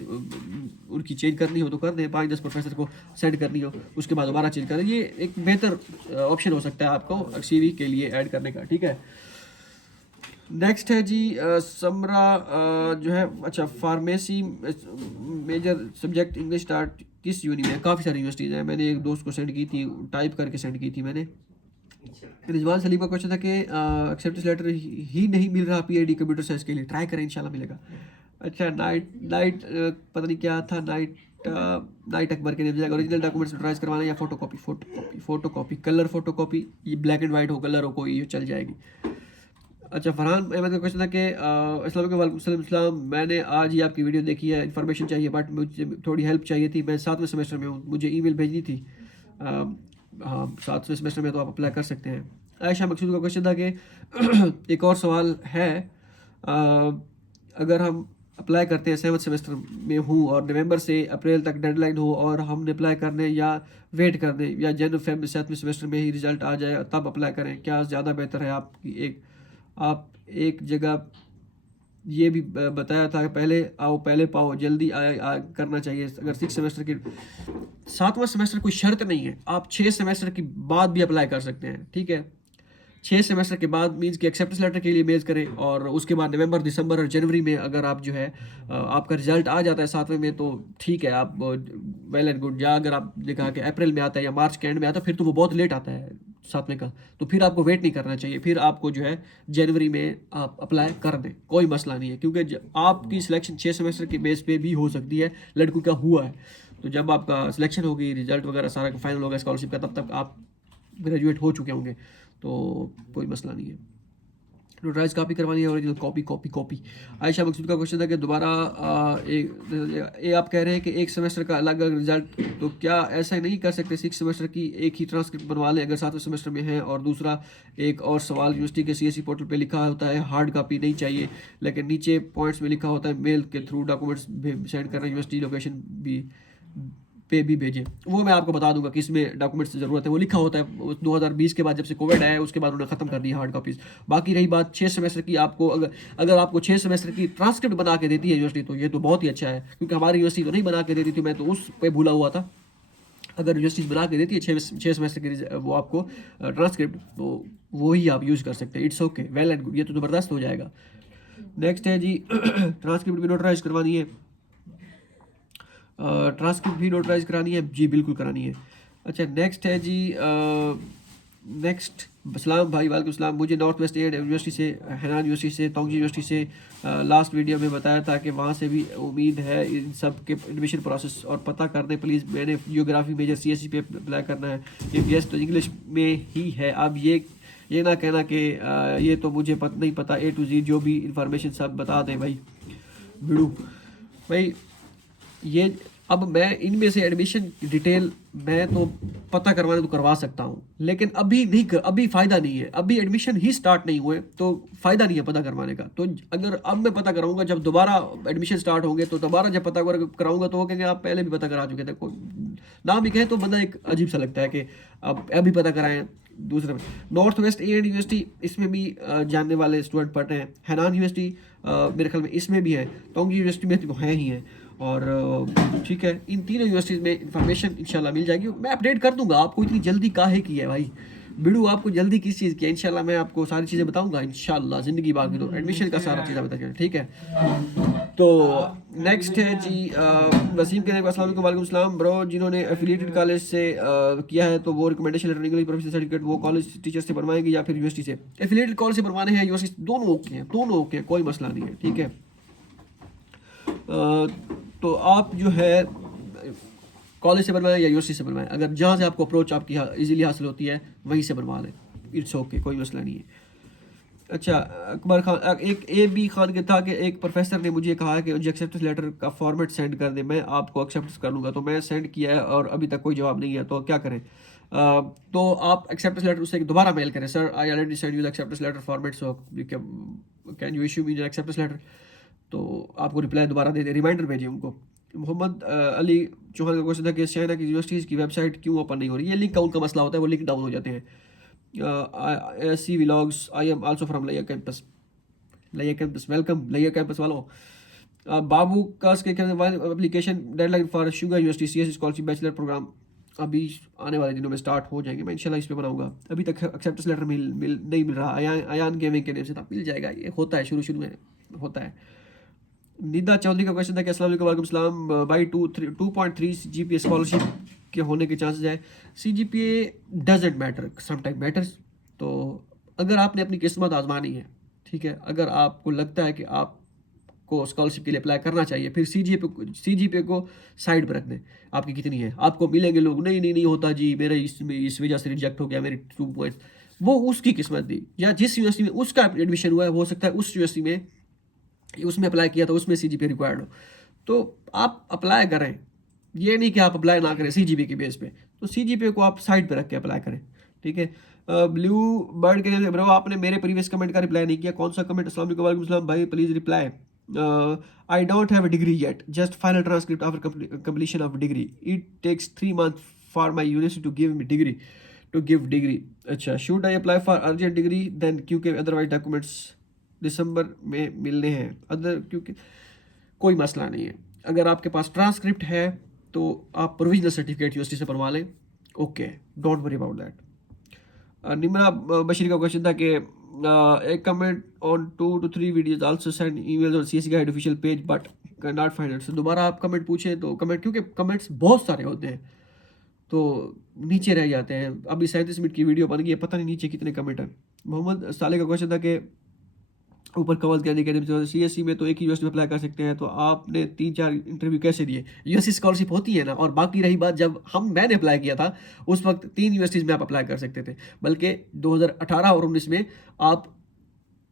उनकी चेंज करनी हो तो कर दें, 5-10 प्रोफेसर को सेंड करनी हो उसके बाद दोबारा चेंज करें, ये एक बेहतर ऑप्शन हो सकता है आपको सीवी के लिए ऐड करने का। ठीक है, नेक्स्ट है जी समरा जो है, अच्छा pharmacy major subject English start किस यूनि में? काफ़ी सारी यूनिवर्सिटीज़ हैं, मैंने एक दोस्त को सेंड की थी, टाइप करके सेंड की थी मैंने। रिजवान सलीम का क्वेश्चन था कि एक्सेप्टेंस लेटर ही नहीं मिल रहा पीएडी कंप्यूटर साइंस के लिए, ट्राई करें इंशाल्लाह मिलेगा। अच्छा नाइट पता नहीं क्या था, नाइट अकबर के नेम, ओरिजिनल डॉक्यूमेंट्स नोटराइज करवाना या फोटोकॉपी कलर फोटोकॉपी, ये ब्लैक एंड वाइट हो कलर हो कोई चल जाएगी। अच्छा फरहान अहमद का क्वेश्चन था कि अस्सलाम वालेकुम, मैंने आज ही आपकी वीडियो देखी है, इन्फॉर्मेशन चाहिए बट मुझे थोड़ी हेल्प चाहिए थी, मैं 7वें सेमेस्टर में हूँ, मुझे ईमेल भेजनी थी। हाँ 7वें सेमेस्टर में तो आप अप्लाई कर सकते हैं। आयशा मकसूद का क्वेश्चन था कि एक और सवाल है, अगर हम अप्लाई करते हैं 7वें सेमेस्टर में हूँ और नवंबर से अप्रैल तक डेडलाइन हो और हम अप्लाई करने या वेट कर दें, या जनवरी फरवरी 7वें सेमेस्टर में ही रिजल्ट आ जाए तब अप्लाई करें, क्या ज़्यादा बेहतर है? आप एक जगह ये भी बताया था कि पहले पाओ जल्दी करना चाहिए। अगर 6 सेमेस्टर की 7वां सेमेस्टर कोई शर्त नहीं है, आप 6 सेमेस्टर के बाद भी अप्लाई कर सकते हैं। ठीक है, 6 सेमेस्टर के बाद मीन्स कि एक्सेप्टेंस लेटर के लिए मेल करें, और उसके बाद नवंबर दिसंबर और जनवरी में अगर आप जो है आपका रिजल्ट आ जाता है 7वें में तो ठीक है, आप वेल एंड गुड। या अगर आपने कहा कि अप्रैल में आता है या मार्च के एंड में आता है, फिर तो वो बहुत लेट आता है 7वें का, तो फिर आपको वेट नहीं करना चाहिए, फिर आपको जो है जनवरी में आप अप्लाई कर दें, कोई मसला नहीं है, क्योंकि आपकी सिलेक्शन 6 सेमेस्टर के बेस पे भी हो सकती है, लड़कों का हुआ है। तो जब आपका सिलेक्शन होगी, रिजल्ट वगैरह सारा फाइनल होगा स्कॉलरशिप का, तब तक आप ग्रेजुएट हो चुके होंगे, तो कोई मसला नहीं है। नोटराइज कॉपी करवानी है, ओरिजिनल कॉपी। आयशा मकसूद का क्वेश्चन था कि दोबारा आप कह रहे हैं कि एक सेमेस्टर का अलग अलग रिजल्ट, तो क्या ऐसा नहीं कर सकते 6 सेमेस्टर की एक ही ट्रांसक्रिप्ट बनवा लें अगर 7वें सेमेस्टर में है? और दूसरा एक और सवाल, यूनिवर्सिटी के सीएससी पोर्टल पे लिखा होता है हार्ड कॉपी नहीं चाहिए, लेकिन नीचे पॉइंट्स में लिखा होता है मेल के थ्रू डॉक्यूमेंट्स सेंड करना, यूनिवर्सिटी लोकेशन भी भेजें। वो मैं आपको बता दूंगा कि इसमें डॉक्यूमेंट्स की ज़रूरत है, वो लिखा होता है 2020 के बाद, जब से कोविड आया उसके बाद उन्होंने ख़त्म कर दिया हार्ड कॉपीज़। बाकी रही बात 6 सेमेस्टर की, आपको अगर आपको 6 सेमेस्टर की ट्रांसक्रिप्ट बना के देती है यूनिवर्सिटी, तो ये तो बहुत ही अच्छा है, क्योंकि हमारी यूनिवर्सिटी तो नहीं बना के देती थी, मैं तो उस पर भूला हुआ था। अगर यूनिवर्सिटी बना के देती है 6 सेमेस्टर की वो आपको ट्रांसक्रिप्ट, तो वही आप यूज़ कर सकते हैं, it's okay, well and good, ये तो ज़बरदस्त हो जाएगा। नेक्स्ट है जी ट्रांसक्रिप्ट भी नोटराइज करवानी है, ट्रांसक्रिप्ट भी नोटराइज करानी है जी, बिल्कुल करानी है। अच्छा नेक्स्ट है जी नेक्स्ट सलाम भाई, वालेकुम सलाम, मुझे नॉर्थ वेस्ट एड यूनिवर्सिटी से, हैनान यूनिवर्सिटी से, तोंगजी यूनिवर्सिटी से लास्ट वीडियो में बताया था कि वहाँ से भी उम्मीद है इन सब के एडमिशन प्रोसेस और पता कर दें प्लीज़। मैंने जियोग्राफी मेजर सीएससी पे अप्लाई करना है, इफ यस तो इंग्लिश में ही है। अब ये ना कहना कि ये तो मुझे नहीं पता, A to Z जो भी इंफॉर्मेशन सब बता दें भाई बिड़ू भाई। ये अब मैं इनमें से एडमिशन डिटेल मैं तो पता करवाने तो करवा सकता हूँ, लेकिन अभी नहीं अभी फ़ायदा नहीं है, अभी एडमिशन ही स्टार्ट नहीं हुए तो फ़ायदा नहीं है पता करवाने का। तो अगर अब मैं पता कराऊंगा, जब दोबारा एडमिशन स्टार्ट होंगे तो दोबारा जब पता कराऊंगा तो वो कहेंगे आप पहले भी पता करा चुके थे। नाम भी कहें तो बंदा एक अजीब सा लगता है कि अब अभी पता कराएं। दूसरे में नॉर्थ वेस्ट एंड यूनिवर्सिटी, इसमें भी जानने वाले स्टूडेंट पढ़ रहे हैं। हैनान यूनिवर्सिटी मेरे ख्याल में इसमें भी है, टोंगी यूनिवर्सिटी में तो है ही है। और ठीक है, इन तीनों यूनिवर्सिटीज़ में इंफॉर्मेशन इंशाल्लाह मिल जाएगी। मैं अपडेट कर दूंगा आपको, इतनी जल्दी काहे की है भाई बिड़ू, आपको जल्दी किस चीज़ की है? इंशाल्लाह मैं आपको सारी चीज़ें बताऊंगा इंशाल्लाह, ज़िंदगी बाकी तो एडमिशन का सारा चीज़ें बताएंगे, ठीक है। तो नेक्स्ट है जी वसीम के अस्सलाम वालेकुम। वालेकुम सलाम ब्रो। जिन्होंने एफिलिएटेड कॉलेज से किया है तो वो रिकमेंडेशन लेटर निकलेगी, प्रोफेसर सर्टिफिकेट वो कॉलेज टीचर से बनवाएंगे या फिर यूनिवर्सिटी से? एफिलिएटेड कॉलेज से बनवाने हैं, यूनिवर्सिटी, दोनों ओके हैं, दोनों ओके हैं, कोई मसला नहीं है, ठीक है। तो आप जो है कॉलेज से बनवाएं या यूनिवर्सिटी से बनवाएं, अगर जहाँ से आपको अप्रोच आपकी इजीली हासिल होती है वहीं से बनवा लें, इट्स ओके, कोई मसला नहीं है। अच्छा, अकबर खान एक A B खान के था कि एक प्रोफेसर ने मुझे कहा है कि मुझे एक्सेप्टेंस लेटर का फॉर्मेट सेंड कर दे, मैं आपको एक्सेप्ट कर लूँगा। तो मैं सेंड किया है और अभी तक कोई जवाब नहीं है, तो क्या करें? तो आप एक्सेप्टेंस लेटर उससे दोबारा मेल करें, sir I already send you the acceptance letter format, so can you issue me the acceptance letter. तो आपको रिप्लाई दोबारा दे दे, रिमाइंडर भेजिए उनको। मोहम्मद अली चौहान का क्वेश्चन था कि चाइना की यूनिवर्सिटीज़ की वेबसाइट क्यों ओपन नहीं हो रही? ये लिंक का उनका मसला होता है, वो लिंक डाउन हो जाते हैं। C vlogs, I am also from Layyah campus, Layyah campus, welcome Layyah campus वालों। बाबू कास के application deadline for sugar university CS scholarship bachelor program अभी आने वाले दिनों में स्टार्ट हो जाएंगे, मैं इंशाल्लाह इस पे बनाऊंगा। अभी तक एक्सेप्टेंस लेटर नहीं मिल रहा। अयान गेमिंग के नेम से था, मिल जाएगा, ये होता है, शुरू में होता है। निदा चौधरी का क्वेश्चन था कि अस्सलाम वालेकुम सलाम भाई 2.3 CGPA स्कॉलरशिप के होने के चांसेस है? CGPA doesn't matter, sometime matters. तो अगर आपने अपनी किस्मत आजमानी है, ठीक है, अगर आपको लगता है कि आपको स्कॉलरशिप के लिए अप्लाई करना चाहिए, फिर CGPA को साइड पर रख दें, आपकी कितनी है। आपको मिलेंगे लोग नहीं होता जी, मेरा इसमें इस वजह से रिजेक्ट हो गया, मेरे 2 पॉइंट्स, वो उसकी किस्मत थी, या जिस यूनिवर्सिटी में उसका एडमिशन हुआ है हो सकता है उस यूनिवर्सिटी में उसमें अप्लाई किया था उसमें CGPA रिक्वायर्ड हो, तो आप अप्लाई करें। ये नहीं कि आप अप्लाई ना करें CGPA के बेस पे, तो CGPA को आप साइड पे रख के अप्लाई करें, ठीक है। ब्लू बर्ड के नेम से ब्रो, आपने मेरे प्रीवियस कमेंट का रिप्लाई नहीं किया, कौन सा कमेंट? अस्सलाम वालेकुम। वालेकुम सलाम भाई, please reply. I don't have a degree yet, just final transcript after completion of degree, it takes 3 months for my university to give me degree, to give degree. अच्छा, should I apply for urgent degree then, क्योंकि otherwise documents दिसंबर में मिलने हैं other, क्योंकि कोई मसला नहीं है। अगर आपके पास ट्रांसक्रिप्ट है तो आप प्रोविजनल सर्टिफिकेट यूनिवर्सिटी से बनवा लें, okay, don't worry about that. Nimra Bashir का क्वेश्चन था कि एक comment on 2 to 3 videos also send emails on CSE guide official page but can not find it. दोबारा आप कमेंट पूछें तो कमेंट, क्योंकि कमेंट्स बहुत सारे होते हैं तो नीचे रह जाते हैं। अभी 37 मिनट की वीडियो बन गई है, पता नहीं नीचे कितने कमेंट हैं। मोहम्मद साले का क्वेश्चन था कि ऊपर कवर करने के लिए CSE में तो एक ही यूनिवर्सिटी में अप्लाई कर सकते हैं, तो आपने 3-4 इंटरव्यू कैसे दिए? यूनिवर्सिटी स्कॉलरशिप होती है ना। और बाकी रही बात, जब मैंने अप्लाई किया था उस वक्त 3 यूनिवर्सिटीज़ में आप अप्लाई कर सकते थे, बल्कि 2018 और 19 में आप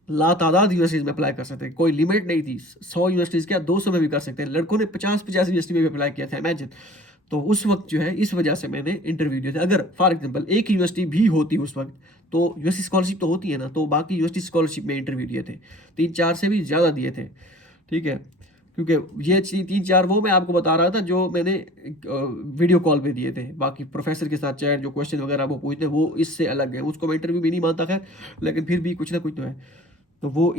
लातादाद यूनिवर्सिटीज़ में अप्लाई कर सकते हैं, कोई लिमिट नहीं थी। 100 यूनिवर्सिटीज़ क्या 200 में भी कर सकते हैं। लड़कों ने 50-50 यूनिवर्सिटी में भी अप्लाई किया था, इमेजिन। तो उस वक्त जो है इस वजह से मैंने इंटरव्यू दिया था। अगर फॉर एग्जांपल एक यूनिवर्सिटी भी होती उस वक्त, तो यूनिवर्सिटी स्कॉलरशिप तो होती है ना, तो बाकी यूनिवर्सिटी स्कॉलरशिप में इंटरव्यू दिए थे, 3-4 से भी ज़्यादा दिए थे, ठीक है। क्योंकि ये 3-4 वो मैं आपको बता रहा था जो मैंने वीडियो कॉल पे दिए थे। बाकी प्रोफेसर के साथ चैट, जो क्वेश्चन वगैरह वो पूछते हैं, वो इससे अलग है, उसको मैं इंटरव्यू भी नहीं मानता, खैर, लेकिन फिर भी कुछ ना कुछ तो है। तो वो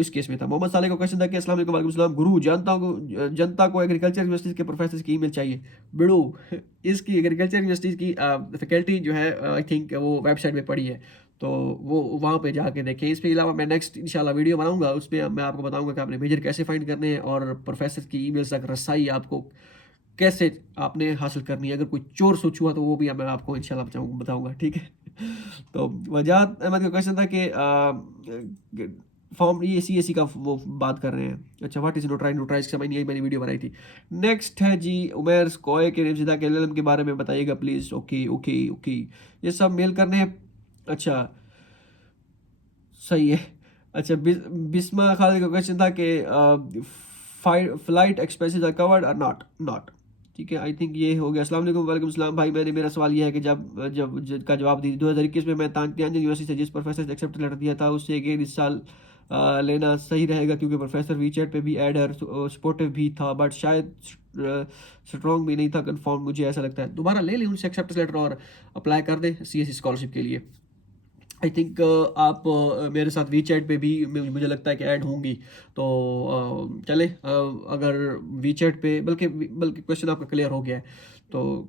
इस केस में था। मोहम्मद साले का क्वेश्चन था कि अस्सलाम वालेकुम। वालेकुम सलाम गुरु, जनता को एग्रीकल्चर यूनिवर्सिटी के प्रोफेसर की ईमेल चाहिए। बिड़ू, इसकी एग्रीकल्चर यूनिवर्सिटी की फैकल्टी जो है आई थिंक वो वेबसाइट पे पड़ी है, तो वो वहाँ पे जाके देखें। इसके अलावा मैं नेक्स्ट इंशाल्लाह वीडियो बनाऊंगा, उसमें मैं आपको बताऊंगा कि आपने मेजर कैसे फाइंड करने हैं और प्रोफेसर की ईमेल तक रसाई आपको कैसे आपने हासिल करनी है। अगर कोई चोर सोच हुआ तो वो भी मैं आपको इंशाल्लाह बताऊंगा, ठीक है। तो वजाद अहमद का क्वेश्चन था कि फॉर्म ये CSE का वो बात कर रहे हैं। अच्छा, व्हाट इज नोटराइज समझ नहीं आई, मैंने वीडियो बनाई थी। नेक्स्ट है जी उमेर कोय के नेम से था कि LLM के बारे में बताइएगा प्लीज़। ओके, ये सब मेल करने हैं। अच्छा, सही है। अच्छा, बिस्मा खालिद का क्वेश्चन था कि फ्लाइट एक्सपेंसेस आर कवर्ड और नॉट नॉट। ठीक है, आई थिंक ये हो गया। अस्सलाम वालेकुम। वालेकुम सलाम भाई। मेरा सवाल ये है कि जब जब का जवाब दी 2021 में मैं तियानजिन यूनिवर्सिटी से जिस प्रोफेसर से एक्सेप्ट लेटर दिया था उससे अगेन इस साल लेना सही रहेगा, क्योंकि प्रोफेसर वीचैट पे भी ऐड है, सपोर्टिव भी था, बट शायद स्ट्रॉन्ग भी नहीं था कंफर्म, मुझे ऐसा लगता है। दोबारा ले लें उनसे एक्सेप्टेंस लेटर और अप्लाई कर दें सीएससी स्कॉलरशिप के लिए। आई थिंक आप मेरे साथ वी चैट पे भी मुझे लगता है कि ऐड होंगी, तो चले अगर वी चैट पे, बल्कि बल्कि क्वेश्चन आपका क्लियर हो गया है। तो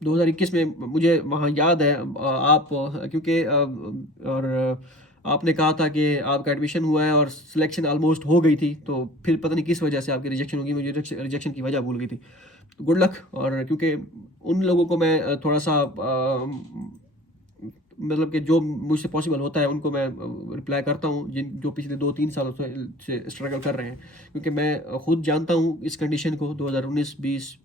2021 में मुझे वहाँ याद है आप क्योंकि और आपने कहा था कि आपका एडमिशन हुआ है और सिलेक्शन ऑलमोस्ट हो गई थी, तो फिर पता नहीं किस वजह से आपकी रिजेक्शन होगी, मुझे रिजेक्शन की वजह भूल गई थी। Good luck. और क्योंकि उन लोगों को मैं थोड़ा सा मतलब कि जो मुझसे पॉसिबल होता है उनको मैं रिप्लाई करता हूँ, जिन जो पिछले 2-3 सालों से स्ट्रगल कर रहे हैं, क्योंकि मैं खुद जानता हूँ इस कंडीशन को। 2019 20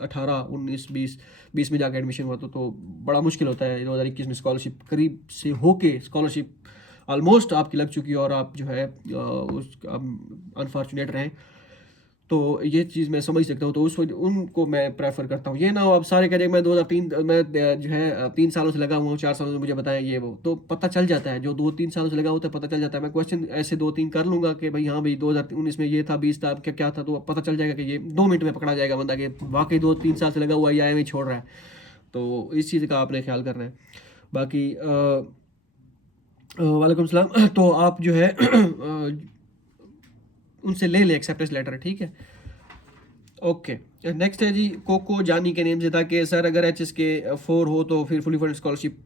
18 19 20 में जाकर एडमिशन हुआ तो बड़ा मुश्किल होता है। 2021 में स्कॉलरशिप करीब से होके स्कॉलरशिप ऑलमोस्ट आपकी लग चुकी है और आप जो है उस अनफॉर्चुनेट रहें, तो ये चीज़ मैं समझ सकता हूँ। तो उस वजह उनको मैं प्रेफर करता हूँ। ये ना हो आप सारे कह रहे मैं 2003 मैं जो है 3 सालों से लगा हुआ हूँ, 4 सालों से मुझे बताएं ये वो, तो पता चल जाता है। जो 2-3 सालों से लगा होता है पता चल जाता है। मैं क्वेश्चन ऐसे 2-3 कर लूँगा कि भाई हाँ भाई 2019 में ये था, 20 था, अब क्या क्या था, तो पता चल जाएगा कि ये 2 मिनट में पकड़ा जाएगा बंदा कि वाकई 2-3 साल से लगा हुआ है या एवं छोड़ रहा है। तो इस चीज़ का आपने ख्याल करना है। बाकी वालेकुम सलाम। तो आप जो है उनसे ले लें एक्सेप्टेंस लेटर, ठीक है। ओके, नेक्स्ट है जी कोको जानी के नेम से था कि सर अगर एच एस के 4 हो तो फिर fully fund scholarship,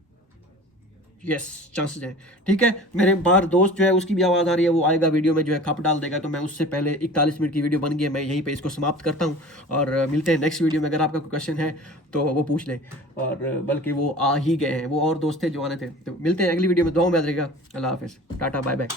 yes chances हैं। ठीक है, मेरे बाहर दोस्त जो है उसकी भी आवाज़ आ रही है, वो आएगा वीडियो में जो है खप डाल देगा, तो मैं उससे पहले 41 मिनट की वीडियो बन गई है, मैं यहीं पे इसको समाप्त करता हूँ और मिलते हैं नेक्स्ट वीडियो में। अगर आपका कोई क्वेश्चन है तो वो पूछ लें, और बल्कि वो आ ही गए हैं, वो और दोस्त थे जो आने थे। तो मिलते हैं अगली वीडियो में, दुआ में याद रखिएगा। अल्लाह हाफिज़, टाटा बाय बाय।